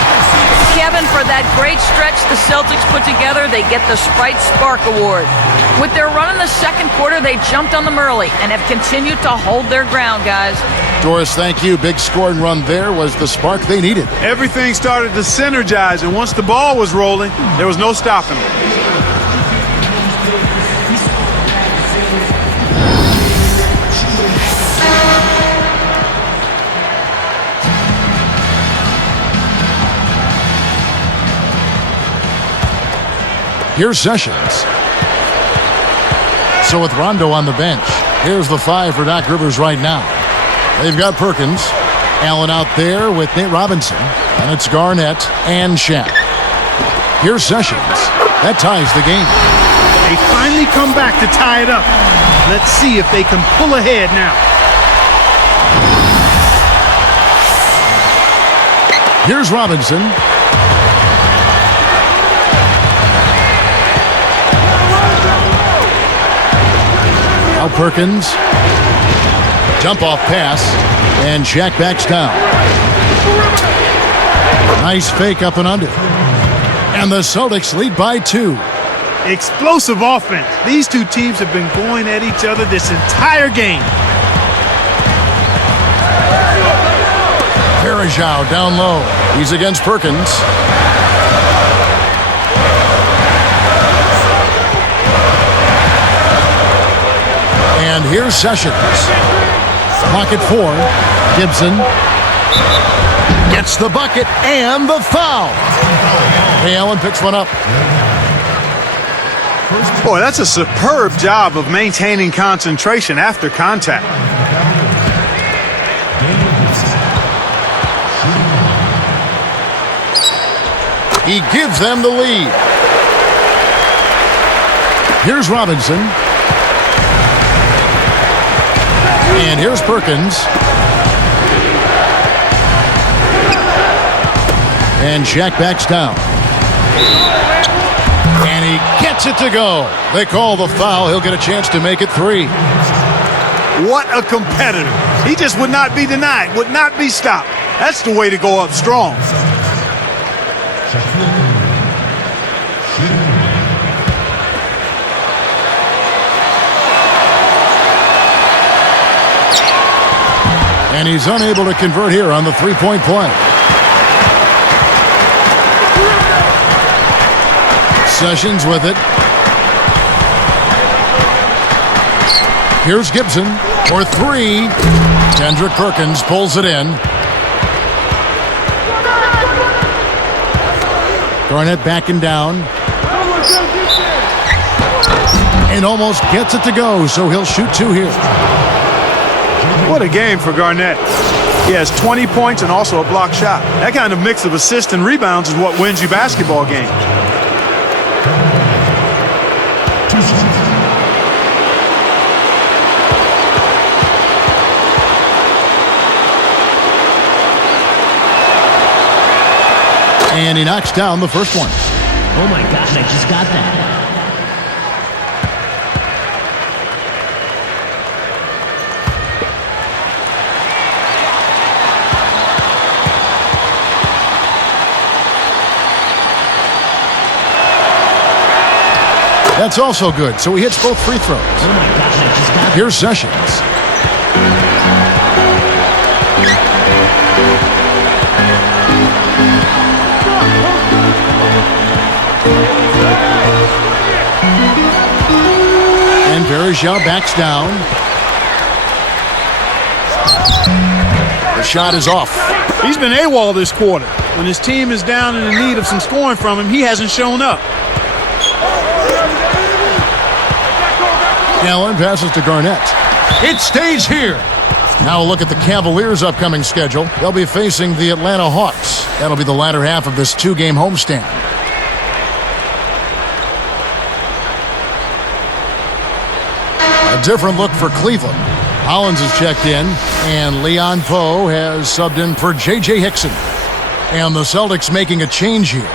Kevin, for that great stretch the Celtics put together, they get the Sprite Spark Award. With their run in the second quarter, they jumped on them early and have continued to hold their ground, guys. Doris, thank you. Big scoring run there was the spark they needed. Everything started to synergize, and once the ball was rolling, there was no stopping it. Here's Sessions. So with Rondo on the bench, here's the 5 for Doc Rivers right now. They've got Perkins, Allen out there with Nate Robinson, and it's Garnett and Shaq. Here's Sessions. That ties the game. They finally come back to tie it up. Let's see if they can pull ahead now. Here's Robinson. Now Perkins. Jump off pass, and Shaq backs down. Nice fake up and under. And the Celtics lead by 2. Explosive offense. These two teams have been going at each other this entire game. Verajao down low. He's against Perkins. And here's Sessions. Pocket 4. Gibson gets the bucket and the foul. Ray Allen picks one up. Boy, that's a superb job of maintaining concentration after contact. He gives them the lead. Here's Robinson. And here's Perkins. And Shaq backs down. And he gets it to go. They call the foul. He'll get a chance to make it 3. What a competitor. He just would not be denied, would not be stopped. That's the way to go up strong. And he's unable to convert here on the three-point play. Sessions with it. Here's Gibson for 3. Kendrick Perkins pulls it in. Garnett backing down. And almost gets it to go, so he'll shoot 2 here. What a game for Garnett. He has 20 points and also a block shot. That kind of mix of assists and rebounds is what wins you basketball games. And he knocks down the first one. Oh my gosh, I just got that. That's also good, so he hits both free throws. Oh my gosh, I just got that. Here's Sessions. And Verajao backs down. The shot is off. He's been AWOL this quarter. When his team is down and in need of some scoring from him, he hasn't shown up. Allen passes to Garnett. It stays here. Now a look at the Cavaliers' upcoming schedule. They'll be facing the Atlanta Hawks. That'll be the latter half of this 2-game homestand. A different look for Cleveland. Hollins has checked in, and Leon Poe has subbed in for J.J. Hickson. And the Celtics making a change here.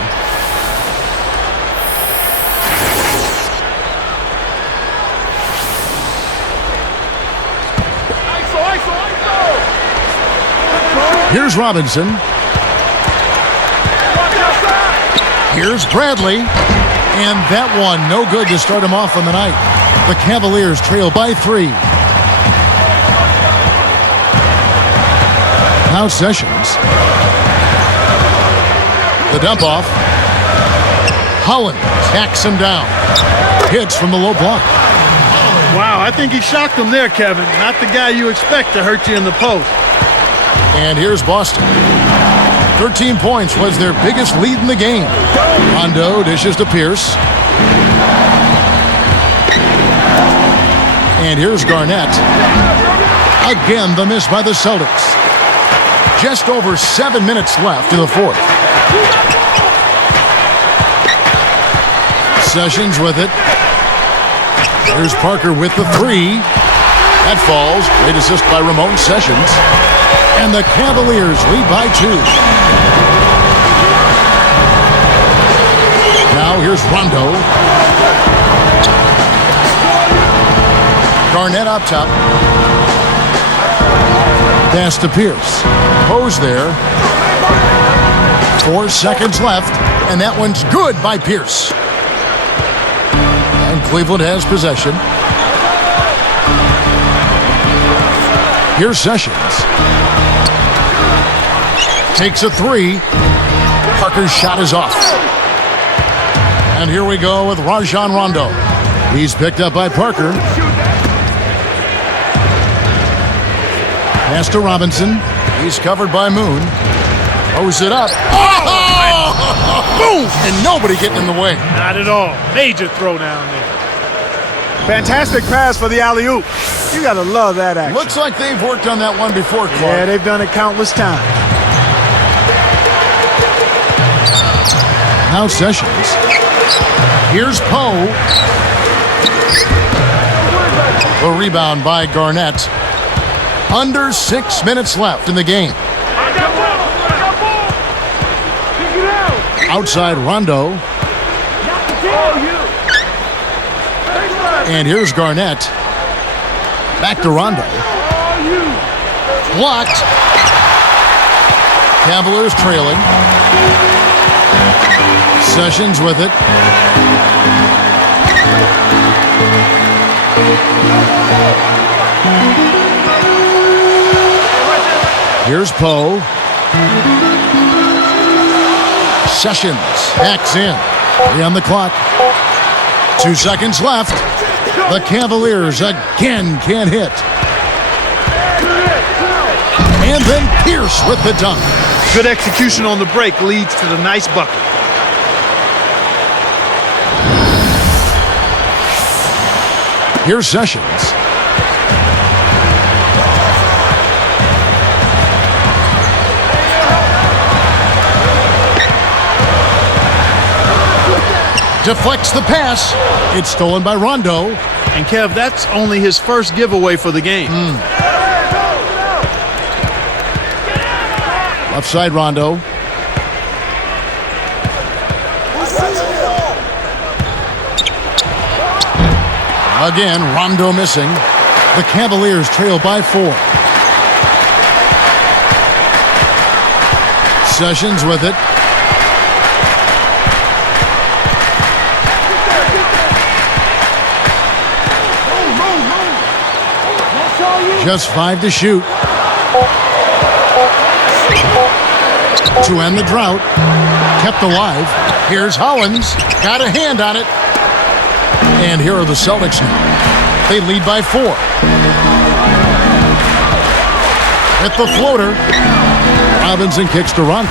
Here's Robinson. Here's Bradley. And that one, no good to start him off on the night. The Cavaliers trail by 3. Now Sessions. The dump off. Holland tacks him down. Hits from the low block. Wow, I think he shocked him there, Kevin. Not the guy you expect to hurt you in the post. And here's Boston. 13 points was their biggest lead in the game. Rondo dishes to Pierce. And here's Garnett. Again, the miss by the Celtics. Just over 7 minutes left in the fourth. Sessions with it. Here's Parker with the three. That falls. Great assist by Ramon Sessions. And the Cavaliers lead by 2. Now here's Rondo. Garnett up top. Pass to Pierce. Pose there. 4 seconds left. And that one's good by Pierce. And Cleveland has possession. Here's Sessions. Takes a three. Parker's shot is off. And here we go with Rajon Rondo. He's picked up by Parker. Pass to Robinson. He's covered by Moon. Throws it up. Oh! Boom! And nobody getting in the way. Not at all. Major throw down there. Fantastic pass for the alley-oop. You gotta love that action. Looks like they've worked on that one before, Clark. Yeah, they've done it countless times. Now Sessions. Here's Poe. The rebound by Garnett. Under 6 minutes left in the game. Outside Rondo. And here's Garnett. Back to Rondo. Blocked. Cavaliers trailing. Sessions with it. Here's Poe. Sessions backs in. 3 on the clock. 2 seconds left. The Cavaliers again can't hit. And then Pierce with the dunk. Good execution on the break leads to the nice bucket. Here's Sessions. Deflects the pass. It's stolen by Rondo. And Kev, that's only his first giveaway for the game. Left side Rondo. Again, Rondo missing. The Cavaliers trail by 4. Sessions with it. Just 5 to shoot. To end the drought. Kept alive. Here's Hollins. Got a hand on it. And here are the Celtics now. They lead by 4. With the floater. Robinson kicks to Rondo.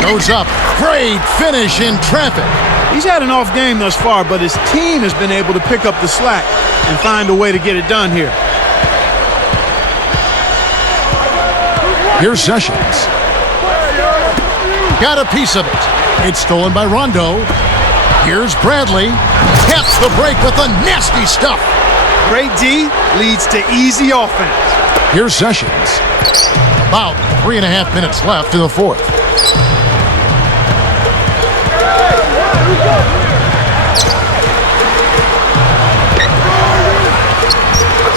Goes up. Great finish in traffic. He's had an off game thus far, but his team has been able to pick up the slack and find a way to get it done here. Here's Sessions. Got a piece of it. It's stolen by Rondo. Here's Bradley. Taps the break with the nasty stuff. Great D leads to easy offense. Here's Sessions. About 3.5 minutes left in the fourth.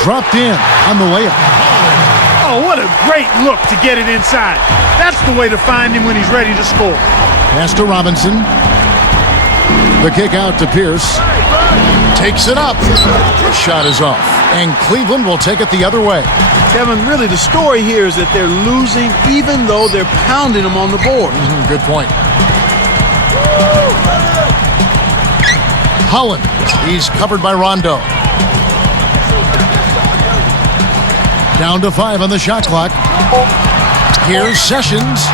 Dropped in on the layup. Oh, what a great look to get it inside. That's the way to find him when he's ready to score. Pass to Robinson. The kick out to Pierce. Takes it up. The shot is off. And Cleveland will take it the other way. Kevin, really the story here is that they're losing even though they're pounding them on the board. Good point. Holland. He's covered by Rondo. Down to 5 on the shot clock. Here's Sessions.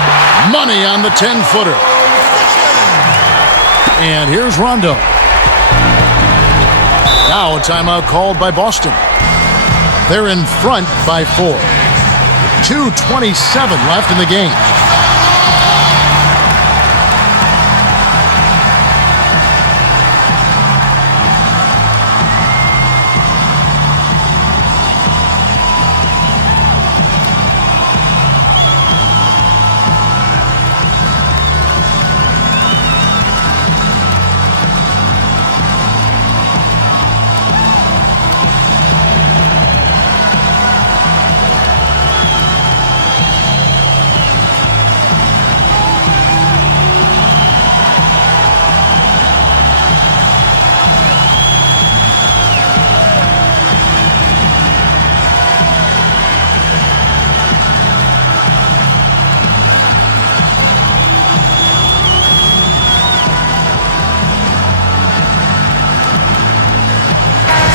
Money on the 10-footer. And here's Rondo. Now a timeout called by Boston. They're in front by 4. 2:27 left in the game.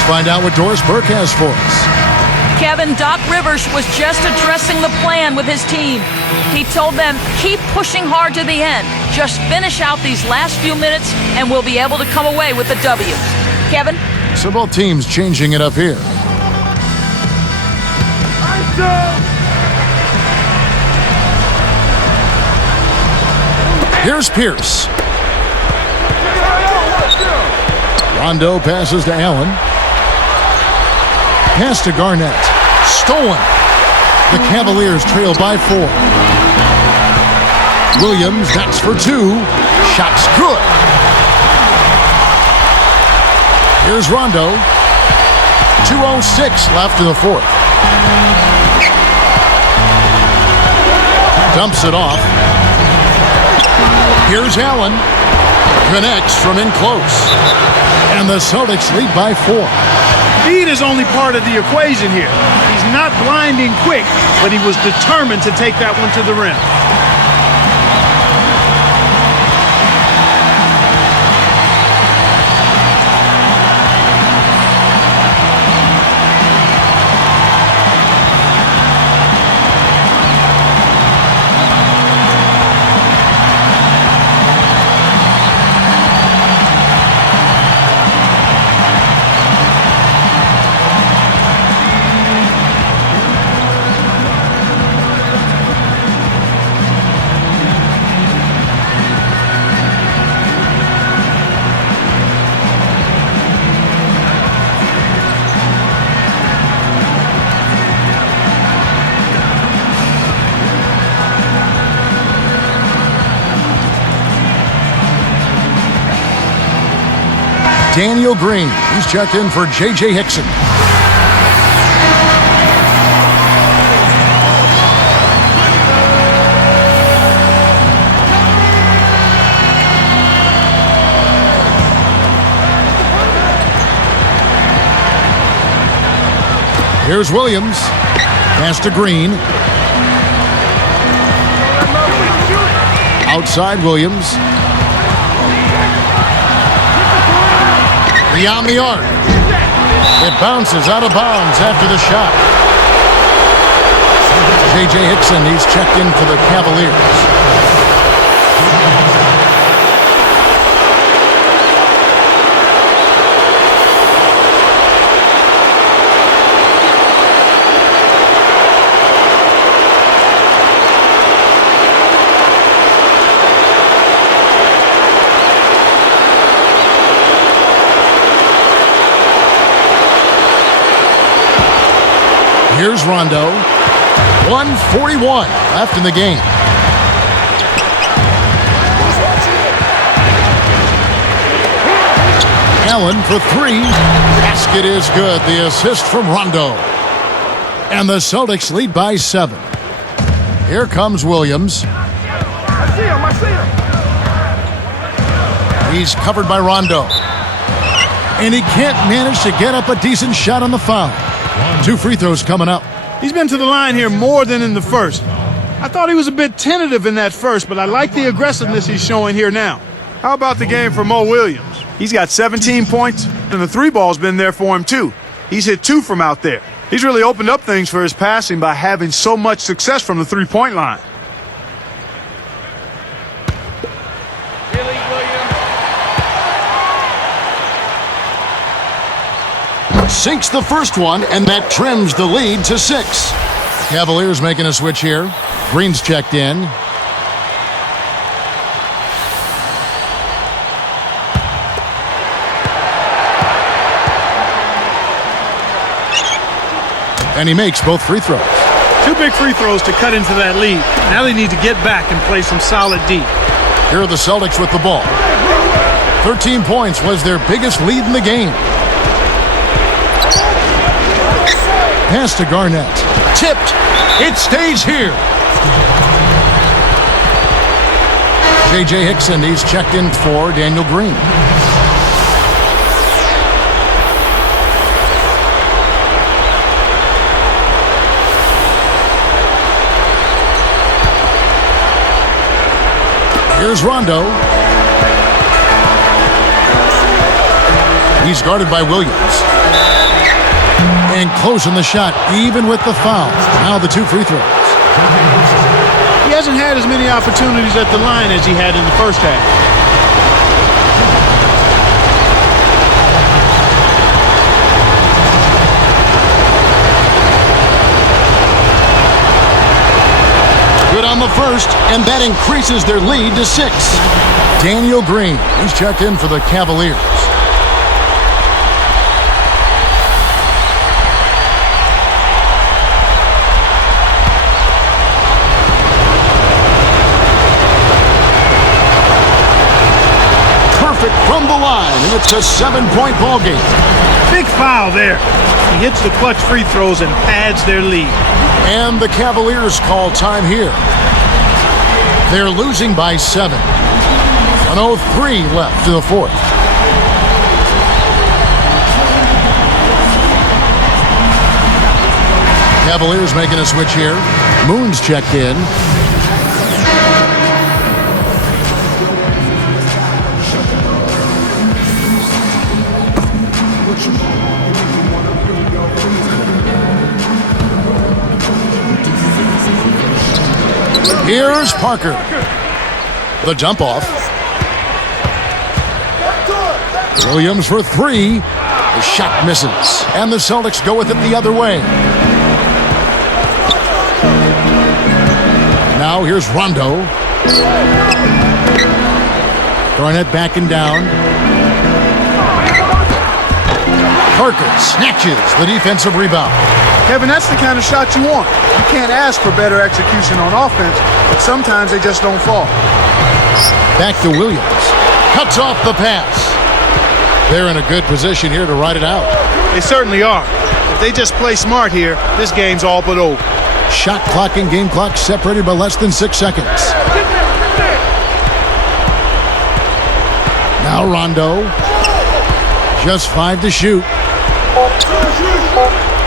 Find out what Doris Burke has for us. Kevin, Doc Rivers was just addressing the plan with his team. He told them, keep pushing hard to the end. Just finish out these last few minutes and we'll be able to come away with the W. Kevin? So both teams changing it up here. Here's Pierce. Rondo passes to Allen. Pass to Garnett. Stolen. The Cavaliers trail by 4. Williams, that's for 2. Shot's good. Here's Rondo. 2:06 left in the 4th. Dumps it off. Here's Allen. Connects from in close. And the Celtics lead by 4. Speed is only part of the equation here. He's not blinding quick, but he was determined to take that one to the rim. Daniel Green. He's checked in for J.J. Hickson. Here's Williams. Pass to Green. Outside Williams. Beyond the arc. It bounces out of bounds after the shot. J.J. Hickson, he's checked in for the Cavaliers. Here's Rondo. 1:41 left in the game. Allen for 3. Basket is good. The assist from Rondo. And the Celtics lead by 7. Here comes Williams. He's covered by Rondo. And he can't manage to get up a decent shot on the foul. 2 free throws coming up. He's been to the line here more than in the first. I thought he was a bit tentative in that first, but I like the aggressiveness he's showing here now. How about the game for Mo Williams? He's got 17 points, and the 3-ball's been there for him too. He's hit 2 from out there. He's really opened up things for his passing by having so much success from the 3-point line. Sinks the first one, and that trims the lead to 6. Cavaliers making a switch here. Green's checked in. And he makes both free throws. 2 big free throws to cut into that lead. Now they need to get back and play some solid D. Here are the Celtics with the ball. 13 points was their biggest lead in the game. Pass to Garnett. Tipped. It stays here. J.J. Hickson, he's checked in for Daniel Green. Here's Rondo. He's guarded by Williams. And closing the shot, even with the foul. Now the 2 free throws. He hasn't had as many opportunities at the line as he had in the first half. Good on the first, and that increases their lead to 6. Daniel Green, he's checked in for the Cavaliers. From the line, and it's a 7-point ball game. Big foul there. He hits the clutch free throws and adds their lead. And the Cavaliers call time here. They're losing by 7. 1:03 left to the 4th. Cavaliers making a switch here. Moon's checked in. Here's Parker. The dump off. Williams for 3. The shot misses. And the Celtics go with it the other way. Now here's Rondo. Garnett backing down. Parker snatches the defensive rebound. Kevin, that's the kind of shot you want. You can't ask for better execution on offense, but sometimes they just don't fall. Back to Williams. Cuts off the pass. They're in a good position here to ride it out. They certainly are. If they just play smart here, this game's all but over. Shot clock and game clock separated by less than 6 seconds. Now Rondo. Just 5 to shoot.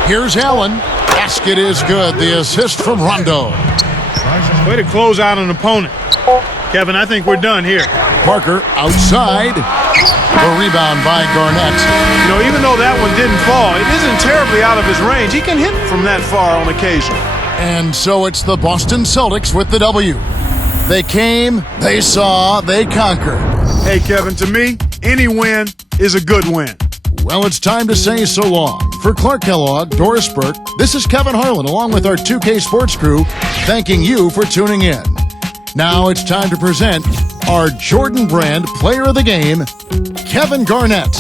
Here's Allen. Basket is good. The assist from Rondo. Way to close out an opponent. Kevin, I think we're done here. Parker outside. The rebound by Garnett. You know, even though that one didn't fall, it isn't terribly out of his range. He can hit from that far on occasion. And so it's the Boston Celtics with the W. They came, they saw, they conquered. Hey, Kevin, to me, any win is a good win. Well, it's time to say so long. For Clark Kellogg, Doris Burke, this is Kevin Harlan along with our 2K Sports crew, thanking you for tuning in. Now it's time to present our Jordan Brand Player of the Game, Kevin Garnett.